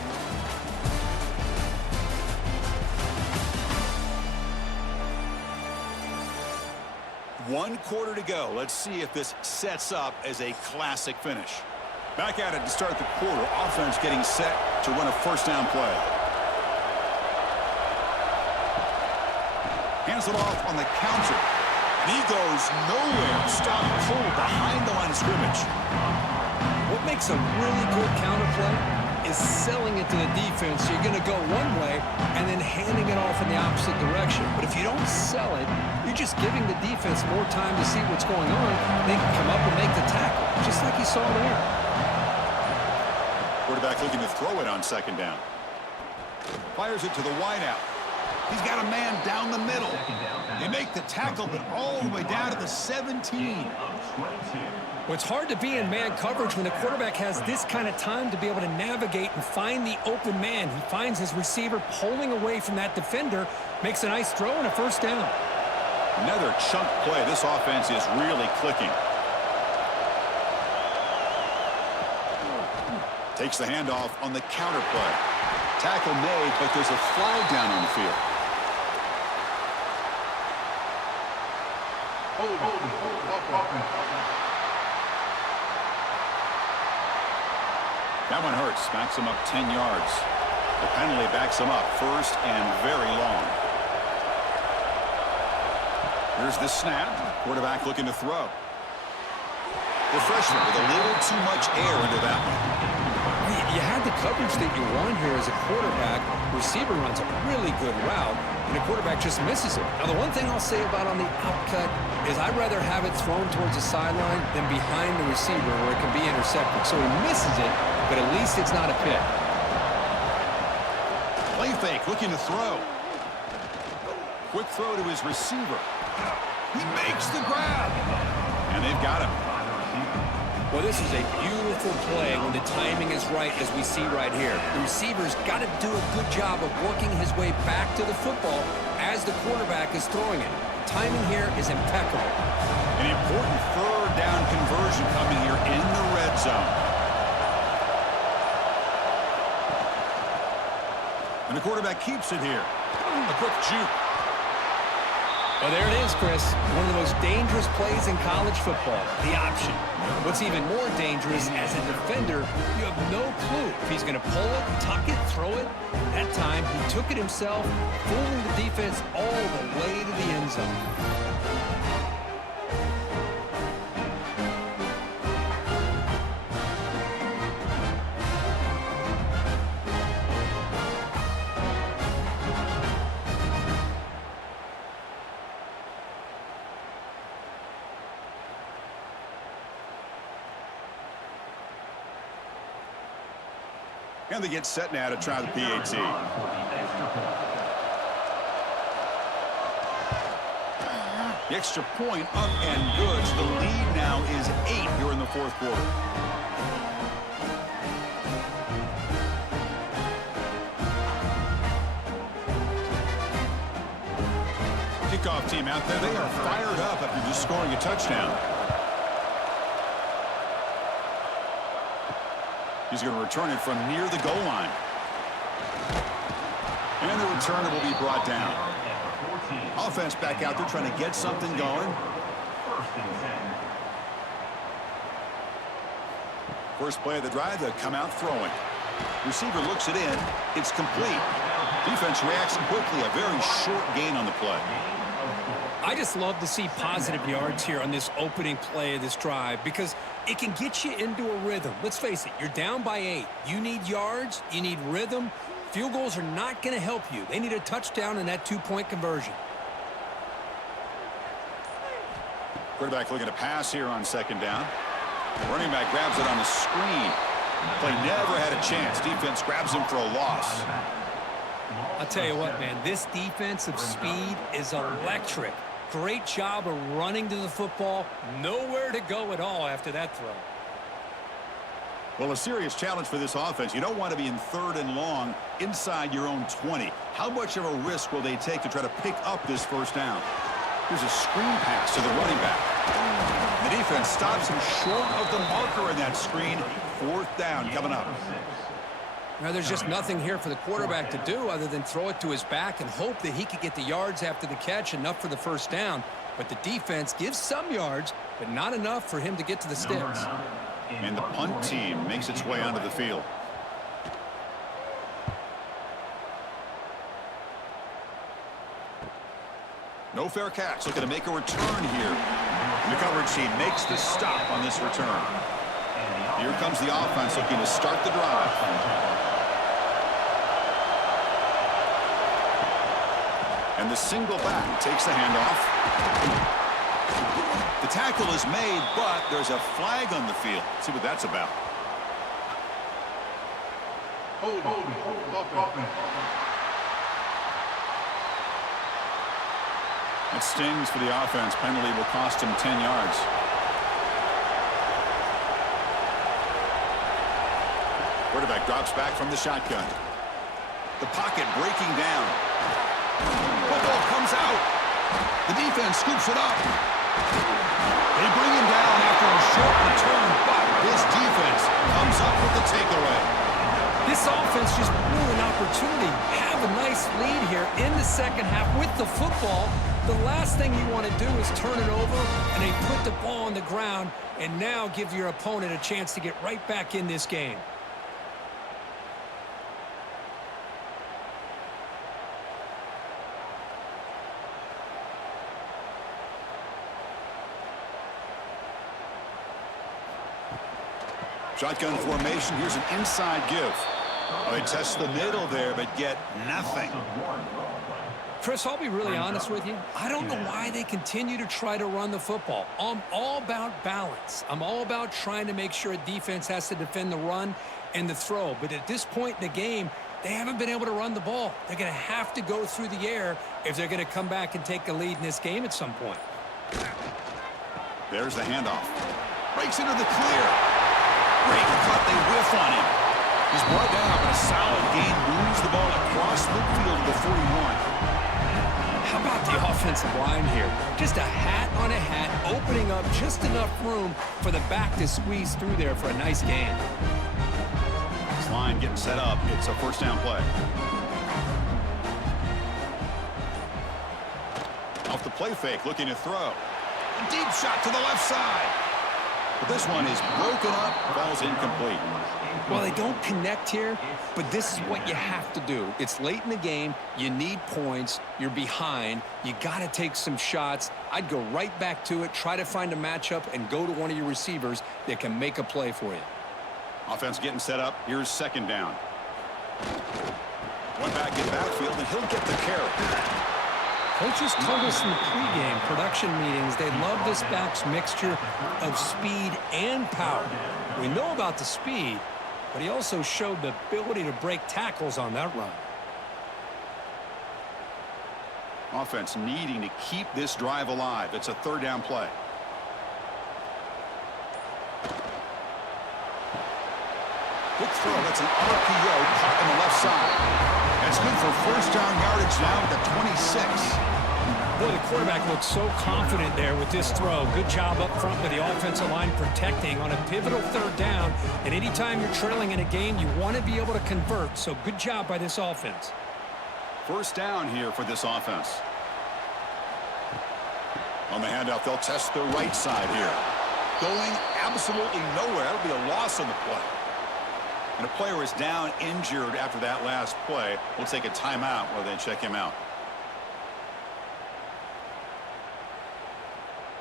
One quarter to go. Let's see if this sets up as a classic finish. Back at it to start the quarter. Offense getting set to run a first down play. Hands it off on the counter. And he goes nowhere. Stop pull behind the line of scrimmage. What makes a really good counter play is selling it to the defense. You're going to go one way and then handing it off in the opposite direction. But if you don't sell it, you're just giving the defense more time to see what's going on. They can come up and make the tackle, just like you saw there. Quarterback looking to throw it on second down. Fires it to the wideout. He's got a man down the middle. They make the tackle, but all the way down to the 17. Well, it's hard to be in man coverage when the quarterback has this kind of time to be able to navigate and find the open man. He finds his receiver pulling away from that defender, makes a nice throw and a first down. Another chunk play. This offense is really clicking. Takes the handoff on the counter play. Tackle made, but there's a flag down on the field. That one hurts. Backs him up 10 yards. The penalty backs him up first and very long. Here's the snap. Quarterback looking to throw. The freshman with a little too much air into that one. You had the coverage that you want here as a quarterback. Receiver runs a really good route, and the quarterback just misses it. Now, the one thing I'll say about on the outcut is I'd rather have it thrown towards the sideline than behind the receiver where it can be intercepted. So he misses it, but at least it's not a pick. Play fake, looking to throw. Quick throw to his receiver. He makes the grab. And they've got him. Well, this is a beautiful play when the timing is right, as we see right here. The receiver's got to do a good job of working his way back to the football as the quarterback is throwing it. The timing here is impeccable. An important third down conversion coming here in the red zone. And the quarterback keeps it here. A quick juke. Well, there it is, Chris. One of the most dangerous plays in college football, the option. What's even more dangerous, as a defender, you have no clue if he's going to pull it, tuck it, throw it. That time, he took it himself, fooling the defense all the way to the end zone. And they get set now to try the PAT. The extra point up and good. So the lead now is 8 here in the fourth quarter. Kickoff team out there. They are fired up after just scoring a touchdown. He's going to return it from near the goal line. And the returner will be brought down. Offense back out there trying to get something going. First play of the drive, they come out throwing. Receiver looks it in. It's complete. Defense reacts quickly. A very short gain on the play. I just love to see positive yards here on this opening play of this drive because it can get you into a rhythm. Let's face it, you're down by 8. You need yards. You need rhythm. Field goals are not going to help you. They need a touchdown in that 2-point conversion. Quarterback looking to pass here on second down. The running back grabs it on the screen. Play never had a chance. Defense grabs him for a loss. I'll tell you what, man, this defensive speed is electric. Great job of running to the football. Nowhere to go at all after that throw. Well, a serious challenge for this offense. You don't want to be in 3rd and long inside your own 20. How much of a risk will they take to try to pick up this first down? Here's a screen pass to the running back. The defense stops him short of the marker in that screen. 4th down coming up. Now, there's just nothing here for the quarterback to do other than throw it to his back and hope that he could get the yards after the catch, enough for the first down. But the defense gives some yards, but not enough for him to get to the sticks. And the punt team makes its way onto the field. No fair catch. Looking to make a return here. The coverage team makes the stop on this return. Here comes the offense looking to start the drive. And the single back takes the handoff. The tackle is made, but there's a flag on the field. Let's see what that's about. Hold offense. It stings for the offense. Penalty will cost him 10 yards. Quarterback drops back from the shotgun. The pocket breaking down. Football comes out. The defense scoops it up. They bring him down after a short return, but this defense comes up with the takeaway. This offense just blew an opportunity. Have a nice lead here in the second half with the football. The last thing you want to do is turn it over, and they put the ball on the ground and now give your opponent a chance to get right back in this game. Shotgun formation. Here's an inside give. They test the middle there, but get nothing. Chris, I'll be really honest with you. I don't know why they continue to try to run the football. I'm all about balance. I'm all about trying to make sure a defense has to defend the run and the throw. But at this point in the game, they haven't been able to run the ball. They're going to have to go through the air if they're going to come back and take a lead in this game at some point. There's the handoff. Breaks into the clear. Great cut. They whiff on him. He's brought down, but a solid gain moves the ball across midfield to the 41. How about the offensive line here? Just a hat on a hat, opening up just enough room for the back to squeeze through there for a nice gain. This line getting set up. It's a first down play. Off the play fake, looking to throw. A deep shot to the left side. But this one is broken up, falls incomplete. Well, they don't connect here, but this is what you have to do. It's late in the game. You need points. You're behind. You got to take some shots. I'd go right back to it, try to find a matchup, and go to one of your receivers that can make a play for you. Offense getting set up. Here's second down. One back in backfield, and he'll get the carry. Coaches told us in the pregame production meetings they love this back's mixture of speed and power. We know about the speed, but he also showed the ability to break tackles on that run. Offense needing to keep this drive alive. It's a third down play. Good throw. That's an RPO caught on the left side. That's good for first down yardage now at the 26. Boy, the quarterback looked so confident there with this throw. Good job up front with the offensive line protecting on a pivotal third down. And anytime you're trailing in a game, you want to be able to convert. So good job by this offense. First down here for this offense. On the handoff, they'll test the right side here. Going absolutely nowhere. That'll be a loss on the play. And a player is down injured after that last play. We'll take a timeout while they check him out.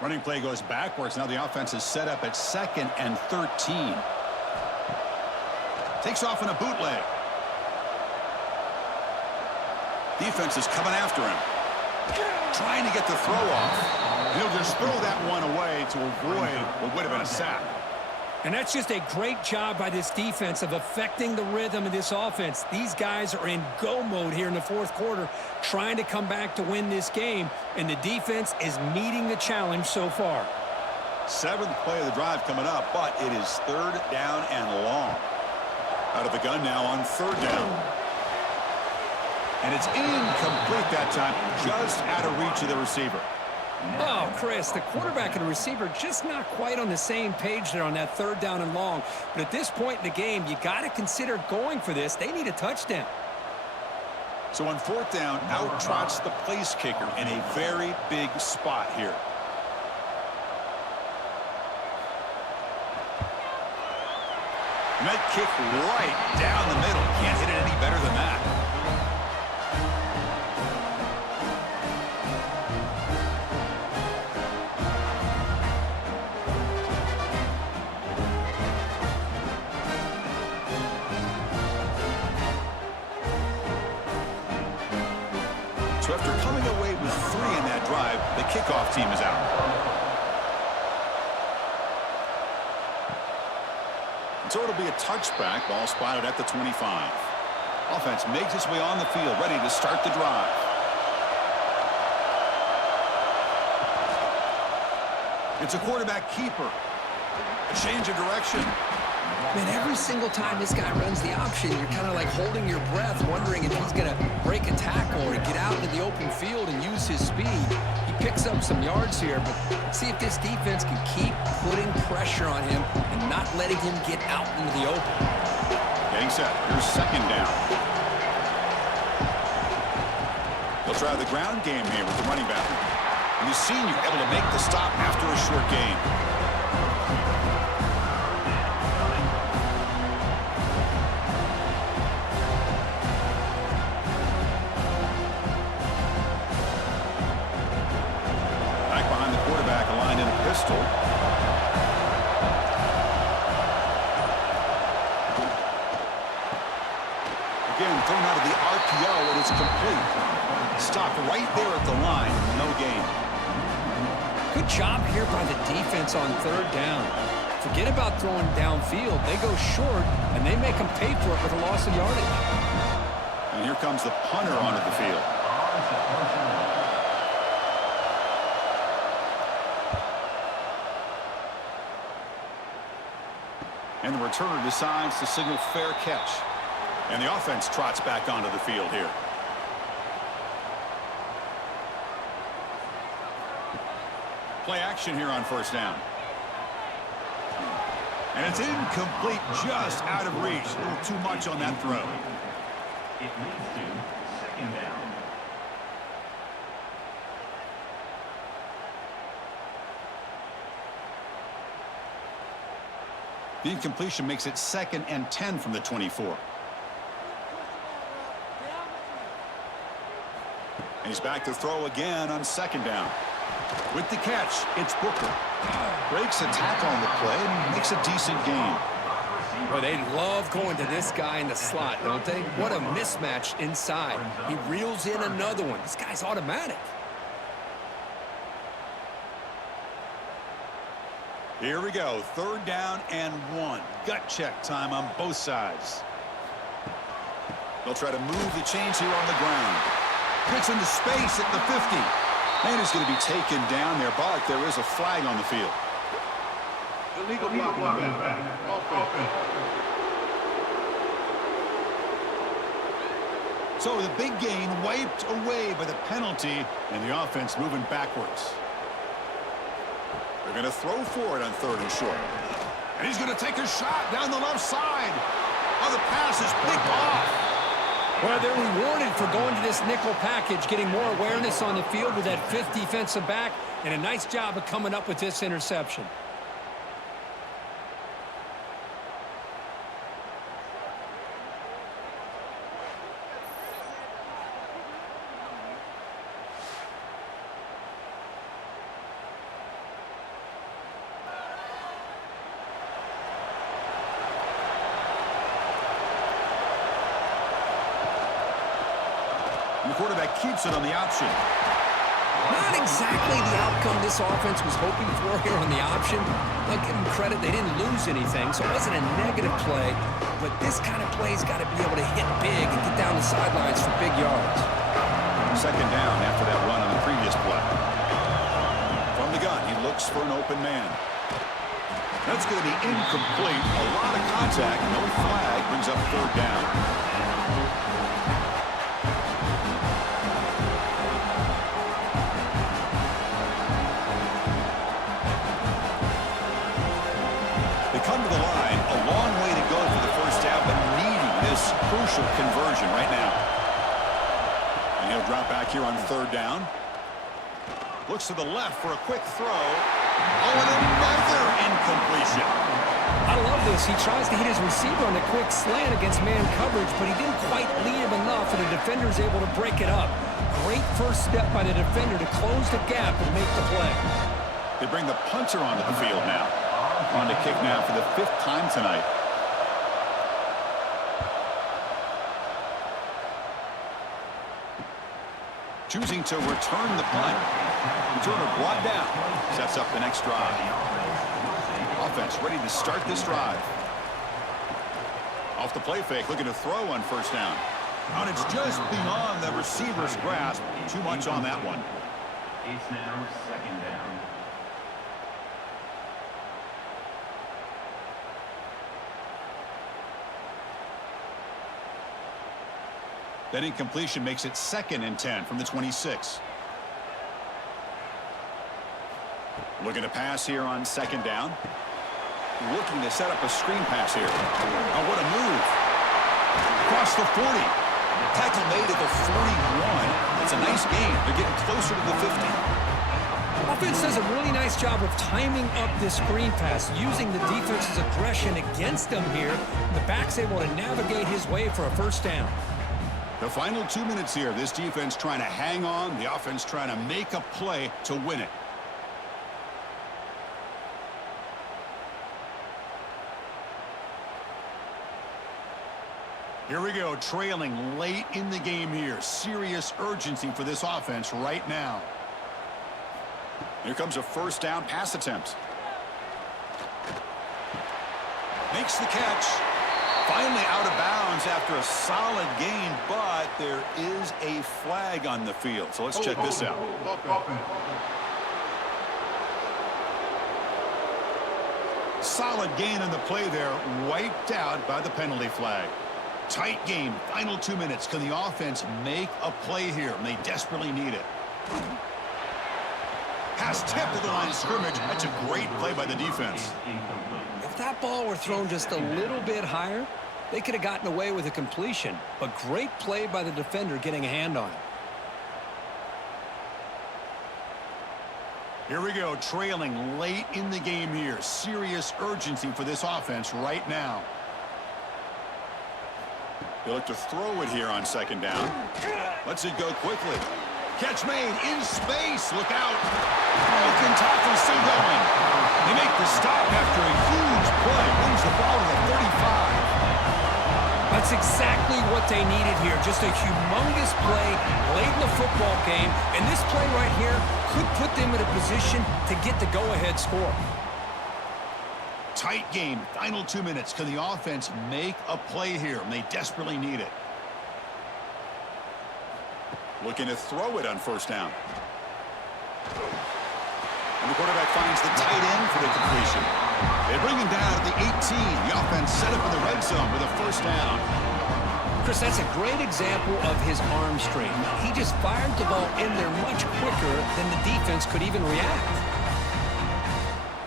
Running play goes backwards. Now the offense is set up at 2nd and 13. Takes off in a bootleg. Defense is coming after him. Trying to get the throw off. He'll just throw that one away to avoid what would have been a sack. And that's just a great job by this defense of affecting the rhythm of this offense. These guys are in go mode here in the fourth quarter, trying to come back to win this game, and the defense is meeting the challenge so far. 7th play of the drive coming up, but it is third down and long. Out of the gun now on third down. And it's incomplete that time, just out of reach of the receiver. Oh, Chris, the quarterback and the receiver just not quite on the same page there on that third down and long. But at this point in the game, you got to consider going for this. They need a touchdown. So on fourth down, out trots the place kicker in a very big spot here. And that kick right down the middle. Can't hit it any better than that. So after coming away with 3 in that drive, the kickoff team is out. And so it'll be a touchback. Ball spotted at the 25. Offense makes its way on the field, ready to start the drive. It's a quarterback keeper. A change of direction. Man, every single time this guy runs the option, you're kind of like holding your breath, wondering if he's going to break a tackle or get out into the open field and use his speed. He picks up some yards here, but let's see if this defense can keep putting pressure on him and not letting him get out into the open. Getting set. Here's second down. They'll try the ground game here with the running back. And the senior able to make the stop after a short gain. Pistol. Again, thrown out of the RPO, and it's complete. Stopped right there at the line. No gain. Good job here by the defense on third down. Forget about throwing downfield. They go short, and they make them pay for it with a loss of yardage. And here comes the punter onto the field. And the returner decides to signal fair catch. And the offense trots back onto the field here. Play action here on first down. And it's incomplete, just out of reach. A little too much on that throw. It leads to second down. The incompletion makes it 2nd and 10 from the 24. And he's back to throw again on second down. With the catch, it's Booker. Breaks a tackle on the play and makes a decent gain. Boy, they love going to this guy in the slot, don't they? What a mismatch inside. He reels in another one. This guy's automatic. Here we go. 3rd down and 1. Gut check time on both sides. They'll try to move the chains here on the ground. Gets into space at the 50. And he's going to be taken down there, but there is a flag on the field. Illegal blocking back. Offense. So the big gain wiped away by the penalty, and the offense moving backwards. They're going to throw for it on 3rd and short. And he's going to take a shot down the left side. Oh, the pass is picked off. Well, they're rewarded for going to this nickel package, getting more awareness on the field with that 5th defensive back, and a nice job of coming up with this interception. The quarterback keeps it on the option. Not exactly the outcome this offense was hoping for here on the option. I'll give them credit, they didn't lose anything, so it wasn't a negative play. But this kind of play's got to be able to hit big and get down the sidelines for big yards. 2nd down after that run on the previous play. From the gun, he looks for an open man. That's going to be incomplete. A lot of contact, no flag, brings up 3rd down. Come to the line, a long way to go for the 1st down, but needing this crucial conversion right now. And he'll drop back here on 3rd down. Looks to the left for a quick throw. Oh, and another incompletion. I love this. He tries to hit his receiver on a quick slant against man coverage, but he didn't quite lead him enough, and the defender's able to break it up. Great first step by the defender to close the gap and make the play. They bring the punter onto the field now. On to kick now for the 5th time tonight. Choosing to return the punt. Returner brought down. Sets up the next drive. Offense ready to start this drive. Off the play fake, looking to throw on 1st down. And it's just beyond the receiver's grasp. Too much on that one. It's now 2nd down. That incompletion makes it 2nd and 10 from the 26. Looking to pass here on 2nd down. Looking to set up a screen pass here. Oh, what a move. Across the 40. Tackle made at the 41. That's a nice gain. They're getting closer to the 50. Offense does a really nice job of timing up this screen pass, using the defense's aggression against them here. The back's able to navigate his way for a 1st down. The final 2 minutes here. This defense trying to hang on. The offense trying to make a play to win it. Here we go, trailing late in the game here. Serious urgency for this offense right now. Here comes a 1st down pass attempt. Makes the catch. Finally out of bounds after a solid gain, but there is a flag on the field. So let's check this out. Solid gain on the play there, wiped out by the penalty flag. Tight game, final 2 minutes. Can the offense make a play here? And they desperately need it. Pass tipped to the line of scrimmage. That's a great play by the defense. If that ball were thrown just a little bit higher, they could have gotten away with a completion. But great play by the defender getting a hand on it. Here we go, trailing late in the game here. Serious urgency for this offense right now. They look to throw it here on 2nd down. Lets it go quickly. Catch made in space. Look out. Broken tackle still going. They make the stop after a huge play. Brings the ball to the 35. That's exactly what they needed here. Just a humongous play late in the football game. And this play right here could put them in a position to get the go-ahead score. Tight game, final 2 minutes. Can the offense make a play here? And they desperately need it. Looking to throw it on first down. And the quarterback finds the tight end for the completion. They bring him down at the 18. The offense set up in the red zone with a first down. Chris, that's a great example of his arm strength. He just fired the ball in there much quicker than the defense could even react.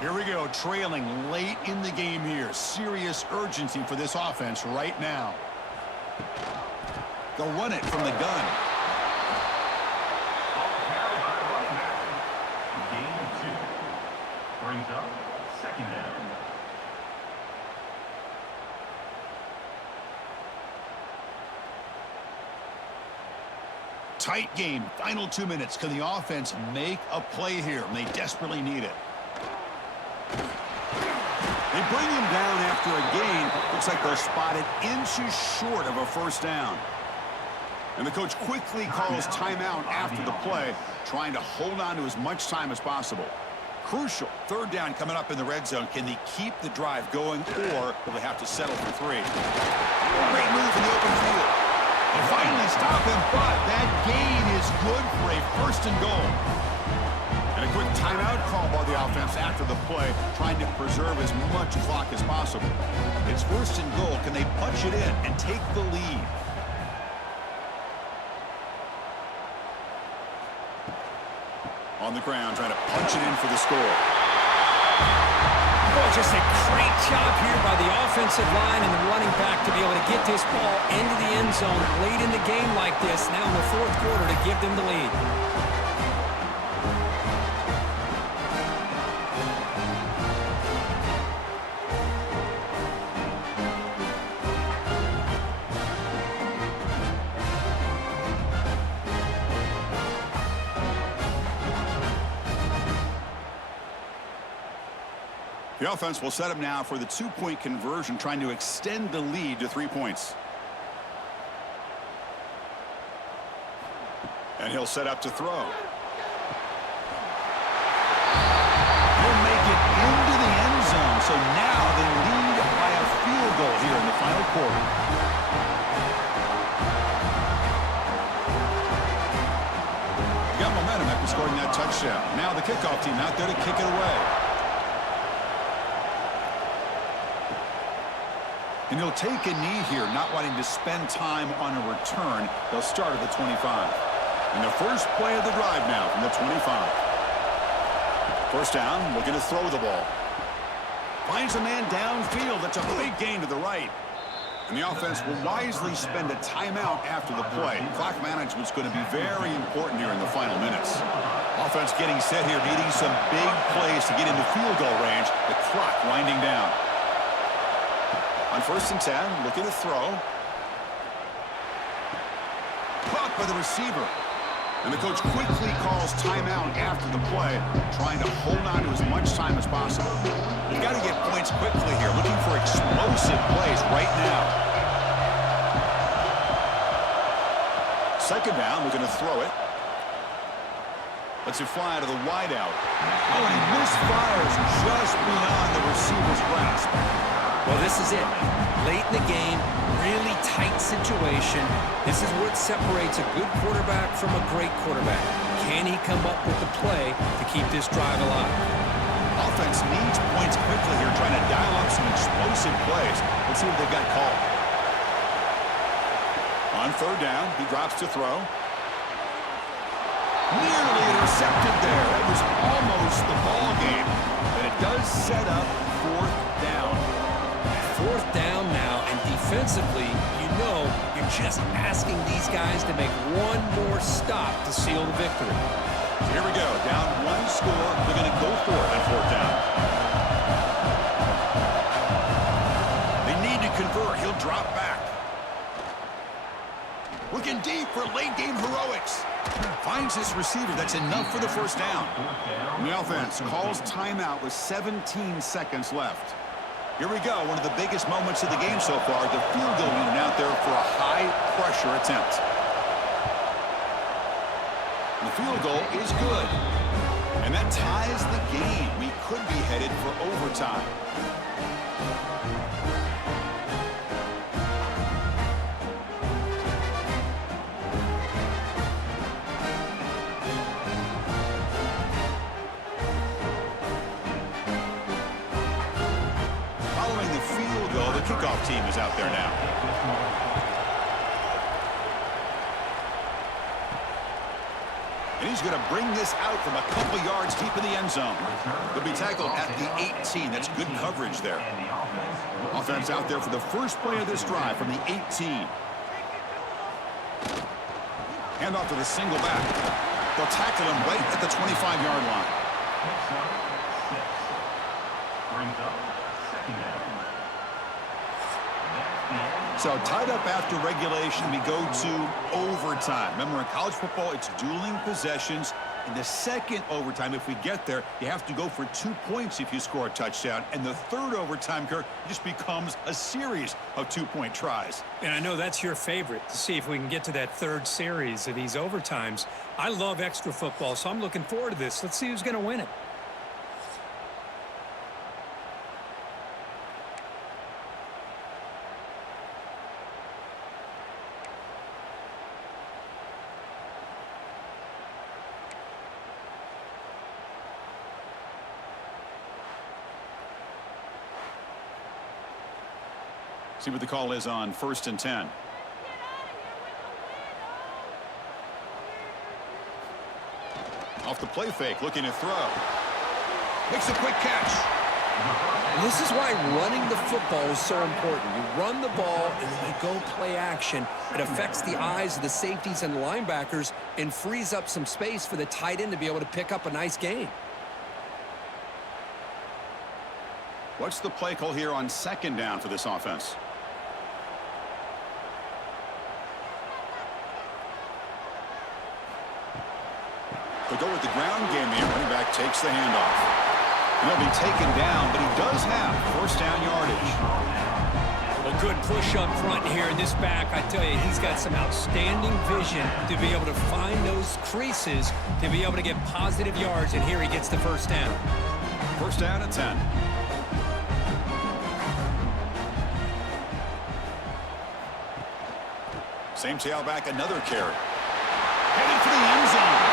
Here we go, trailing late in the game here. Serious urgency for this offense right now. They'll run it from the gun. Gain 2. Brings up second down. Tight game, final 2 minutes. Can the offense make a play here? And they desperately need it. They bring him down after a gain. Looks like they're spotted inches short of a first down. And the coach quickly calls timeout after the play, trying to hold on to as much time as possible. Crucial. Third down coming up in the red zone. Can they keep the drive going, or will they have to settle for 3? Great move in the open field. They finally stop him, but that gain is good for a first and goal. And a quick timeout call by the offense after the play, trying to preserve as much clock as possible. It's first and goal. Can they punch it in and take the lead? On the ground, trying to punch it in for the score. Boy, just a great job here by the offensive line and the running back to be able to get this ball into the end zone late in the game like this, now in the fourth quarter, to give them the lead. The offense will set up now for the 2-point conversion, trying to extend the lead to 3 points. And he'll set up to throw. He'll make it into the end zone, so now they lead by a field goal here in the final quarter. Got momentum after scoring that touchdown. Now the kickoff team out there to kick it away. And he'll take a knee here, not wanting to spend time on a return. They'll start at the 25. And the first play of the drive now from the 25. First down, looking to throw the ball. Finds a man downfield. That's a big gain to the right. And the offense will wisely spend a timeout after the play. Clock management's going to be very important here in the final minutes. Offense getting set here, needing some big plays to get into field goal range. The clock winding down. On first and 10, looking to throw. Caught by the receiver. And the coach quickly calls timeout after the play, trying to hold on to as much time as possible. They've got to get points quickly here, looking for explosive plays right now. Second down, looking to throw it. Lets it fly to the wideout. Oh, and he misfires just beyond the receiver's grasp. Well, this is it. Late in the game, really tight situation. This is what separates a good quarterback from a great quarterback. Can he come up with the play to keep this drive alive? Offense needs points quickly here, trying to dial up some explosive plays. Let's see what they've got called. On third down, he drops to throw. Nearly intercepted there. That was almost the ball game, but it does set up fourth down. Fourth down now, and defensively, you know you're just asking these guys to make one more stop to seal the victory. So here we go, down one score. They're going to go for it on fourth down. They need to convert. He'll drop back. Looking deep for late game heroics. Finds his receiver. That's enough for the first down. And the offense calls timeout with 17 seconds left. Here we go, one of the biggest moments of the game so far. The field goal unit out there for a high-pressure attempt. And the field goal is good. And that ties the game. We could be headed for overtime. overtime. Following the field goal, the kickoff team is out there now. And he's going to bring this out from a couple yards deep in the end zone. He'll be tackled at the 18. That's good coverage there. Offense out there for the first play of this drive from the 18. Hand off to the single back. They'll tackle him right at the 25-yard line. Brings up second down. So tied up after regulation, we go to overtime. Remember, in college football, it's dueling possessions. In the second overtime, if we get there, you have to go for 2 points if you score a touchdown. And the third overtime, Kirk, just becomes a series of 2-point tries. And I know that's your favorite, to see if we can get to that third series of these overtimes. I love extra football, so I'm looking forward to this. Let's see who's going to win it. See what the call is on 1st and 10. Off the play fake, looking to throw. Makes a quick catch. This is why running the football is so important. You run the ball and then you go play action. It affects the eyes of the safeties and linebackers and frees up some space for the tight end to be able to pick up a nice gain. What's the play call here on 2nd down for this offense? They'll go with the ground game here. Running back takes the handoff. He'll be taken down, but he does have first down yardage. Well, good push up front here in this back. I tell you, he's got some outstanding vision to be able to find those creases, to be able to get positive yards, and here he gets the first down. First down at 10. Same tailback, another carry. Heading for the end zone.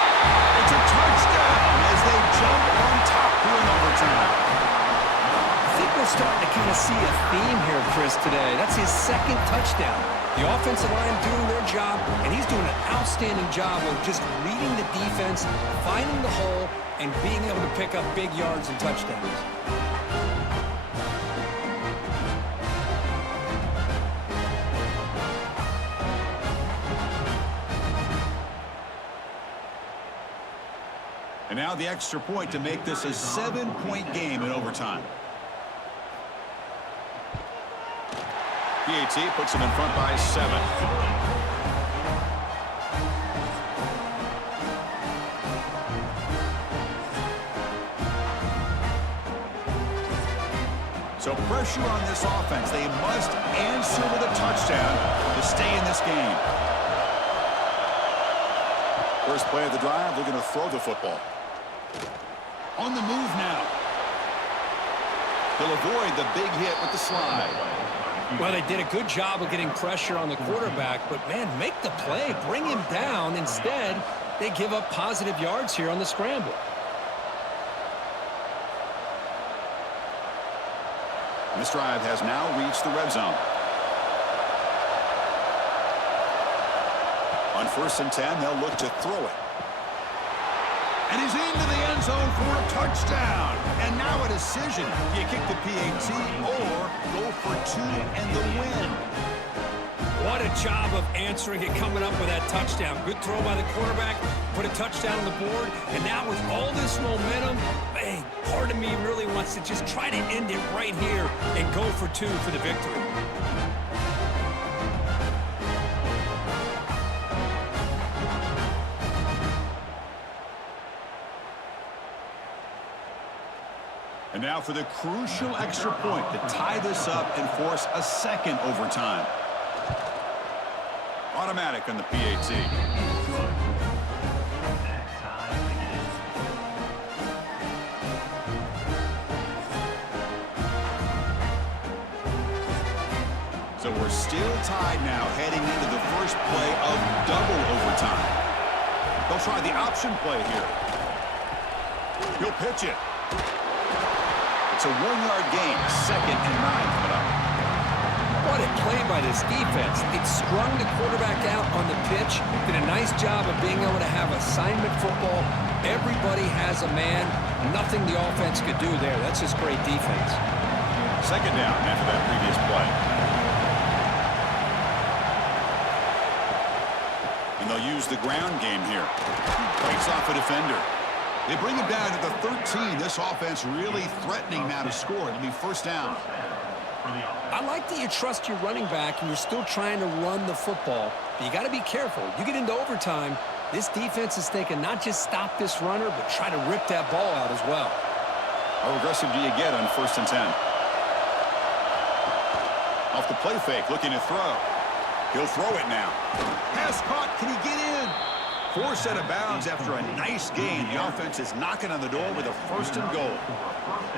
It's a touchdown as they jump on top here in overtime. I think we're starting to kind of see a theme here, Chris, today. That's his 2nd touchdown. The offensive line doing their job, and he's doing an outstanding job of just reading the defense, finding the hole, and being able to pick up big yards and touchdowns. And now the extra point to make this a 7-point game in overtime. PAT puts them in front by 7. So pressure on this offense. They must answer with a touchdown to stay in this game. First play of the drive, they're going to throw the football. On the move now. He'll avoid the big hit with the slide. Well, they did a good job of getting pressure on the quarterback, but, man, make the play. Bring him down. Instead, they give up positive yards here on the scramble. This drive has now reached the red zone. On 1st and 10, they'll look to throw it. And he's into the end zone for a touchdown. And now a decision. Do you kick the PAT or go for 2 and the win? What a job of answering it, coming up with that touchdown. Good throw by the quarterback, put a touchdown on the board, and now with all this momentum, man, part of me really wants to just try to end it right here and go for 2 for the victory. And now for the crucial extra point to tie this up and force a 2nd overtime. Automatic on the PAT. We're still tied now heading into the first play of double overtime. They'll try the option play here. He'll pitch it. It's a 1-yard gain, 2nd and 9 coming up. What a play by this defense. It strung the quarterback out on the pitch, did a nice job of being able to have assignment football. Everybody has a man. Nothing the offense could do there. That's just great defense. 2nd down after that previous play. And they'll use the ground game here. Breaks off a defender. They bring him down to the 13. This offense really threatening now to score. It'll be 1st down. I like that you trust your running back and you're still trying to run the football. But you got to be careful. You get into overtime, this defense is thinking not just stop this runner, but try to rip that ball out as well. How aggressive do you get on 1st and 10? Off the play fake, looking to throw. He'll throw it now. Pass caught. Can he get in? Forced out of bounds after a nice gain. The offense is knocking on the door with a 1st and goal.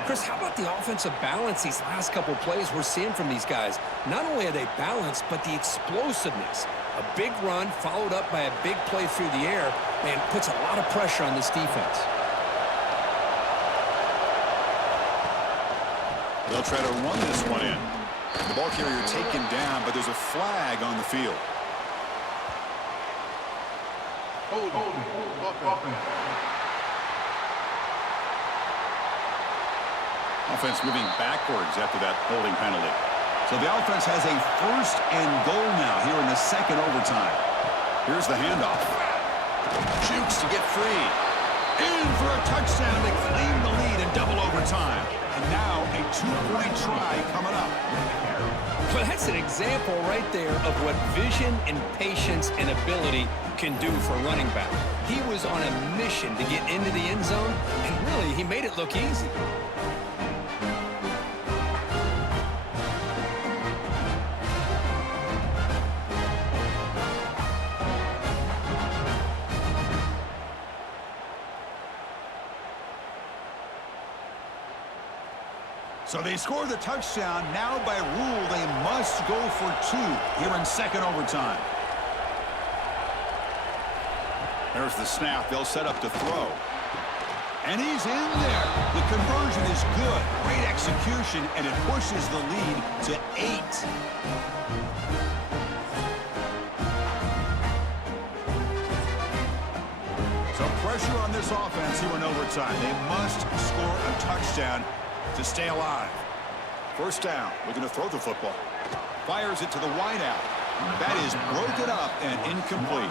Chris, how about the offensive balance these last couple plays we're seeing from these guys? Not only are they balanced, but the explosiveness. A big run followed up by a big play through the air, man, puts a lot of pressure on this defense. They'll try to run this one in. The ball carrier taken down, but there's a flag on the field. Offense moving backwards after that holding penalty. So the offense has a 1st and goal now here in the 2nd overtime. Here's the handoff. Jukes to get free. In for a touchdown to claim the lead in double overtime. And now a 2-point try coming up. Well, that's an example right there of what vision and patience and ability can do for a running back. He was on a mission to get into the end zone, and really, he made it look easy. So they score the touchdown. Now by rule, they must go for 2 here in 2nd overtime. There's the snap. They'll set up to throw. And he's in there. The conversion is good. Great execution, and it pushes the lead to 8. So pressure on this offense here in overtime. They must score a touchdown to stay alive. 1st down, looking to throw the football. Fires it to the wideout. That is broken up and incomplete.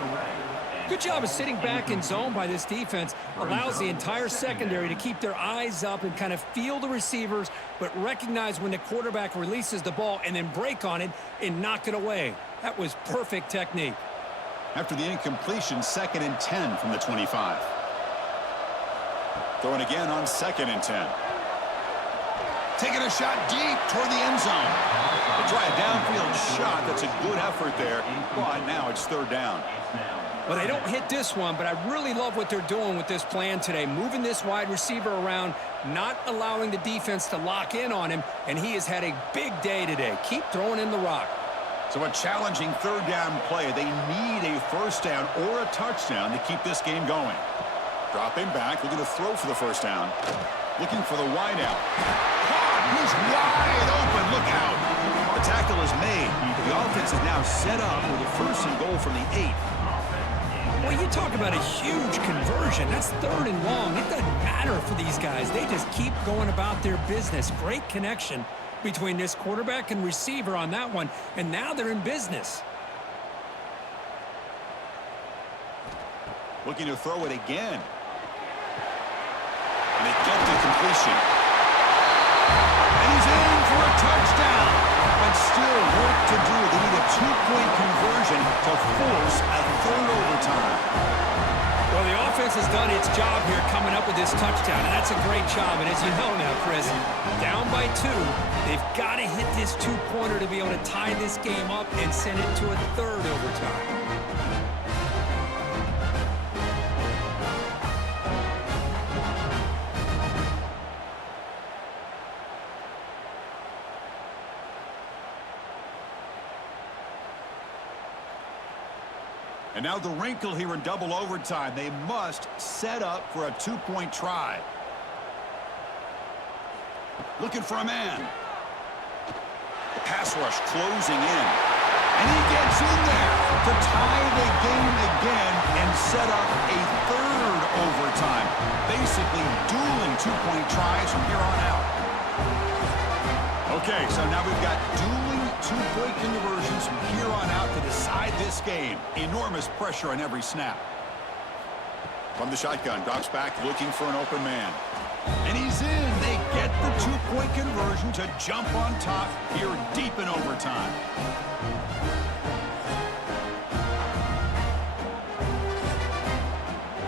Good job of sitting back in zone by this defense. Allows the entire secondary to keep their eyes up and kind of feel the receivers, but recognize when the quarterback releases the ball and then break on it and knock it away. That was perfect technique. After the incompletion, 2nd and 10 from the 25. Throwing again on 2nd and 10. Taking a shot deep toward the end zone. They try a downfield shot. That's a good effort there. But now it's 3rd down. Well, they don't hit this one, but I really love what they're doing with this plan today. Moving this wide receiver around, not allowing the defense to lock in on him, and he has had a big day today. Keep throwing in the rock. So a challenging 3rd down play. They need a 1st down or a touchdown to keep this game going. Dropping back, looking to throw for the 1st down. Looking for the wideout. He's wide open. Look out. The tackle is made. The offense is now set up with a 1st and goal from the 8. Well, you talk about a huge conversion. That's 3rd and long. It doesn't matter for these guys. They just keep going about their business. Great connection between this quarterback and receiver on that one, and now they're in business. Looking to throw it again. And they get the completion. And he's in for a touchdown. But still work to do. They need a 2-point conversion to force a 3rd overtime. Well, the offense has done its job here coming up with this touchdown, and that's a great job. And as you know now, Chris, down by 2, they've got to hit this 2-pointer to be able to tie this game up and send it to a 3rd overtime. And now the wrinkle here in double overtime. They must set up for a 2-point try. Looking for a man. The pass rush closing in. And he gets in there to tie the game again and set up a third overtime. Basically dueling 2-point tries from here on out. Okay, so now we've got dueling 2-point conversions from here on out to decide this game. Enormous pressure on every snap. From the shotgun, drops back looking for an open man. And he's in. They get the 2-point conversion to jump on top here deep in overtime.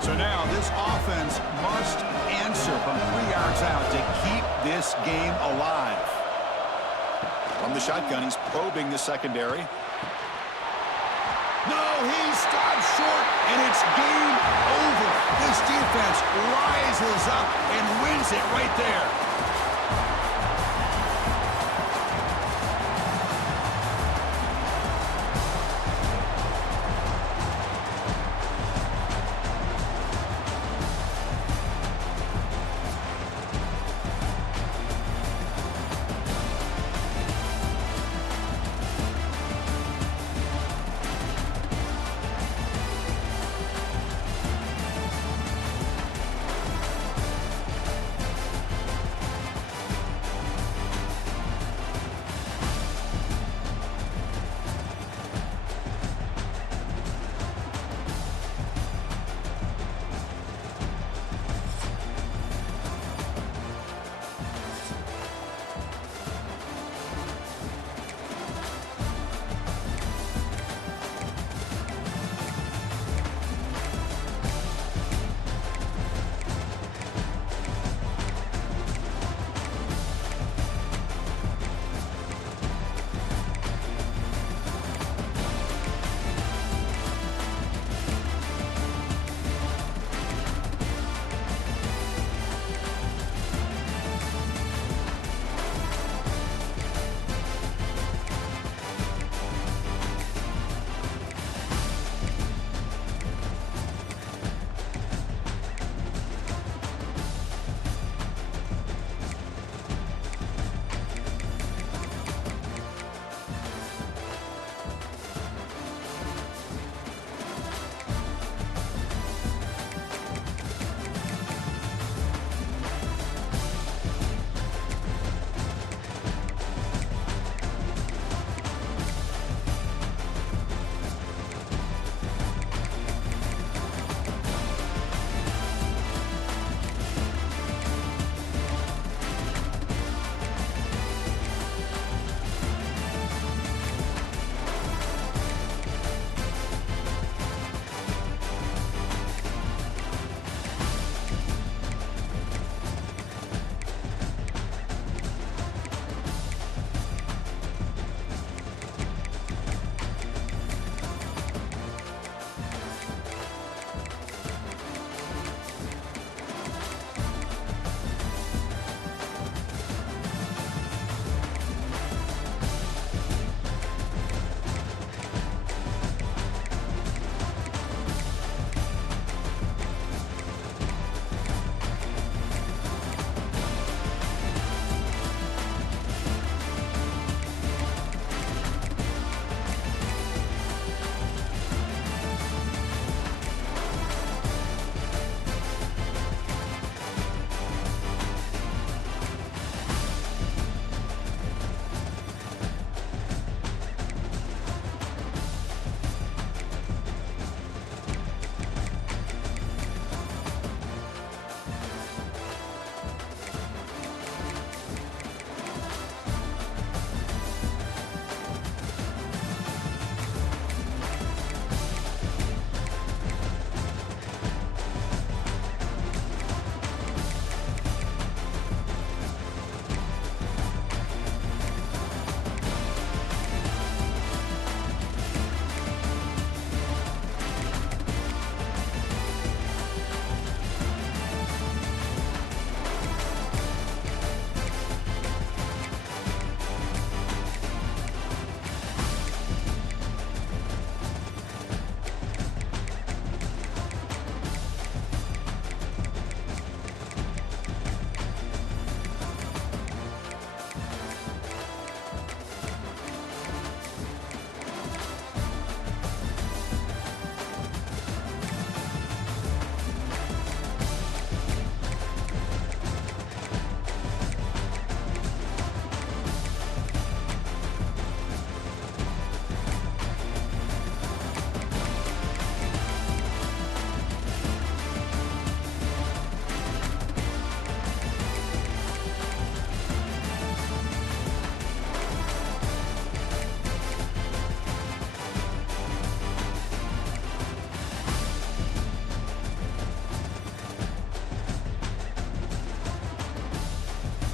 So now this offense must answer from 3 yards out to keep this game alive. From the shotgun, he's probing the secondary. No, he stops short, and it's game over. This defense rises up and wins it right there.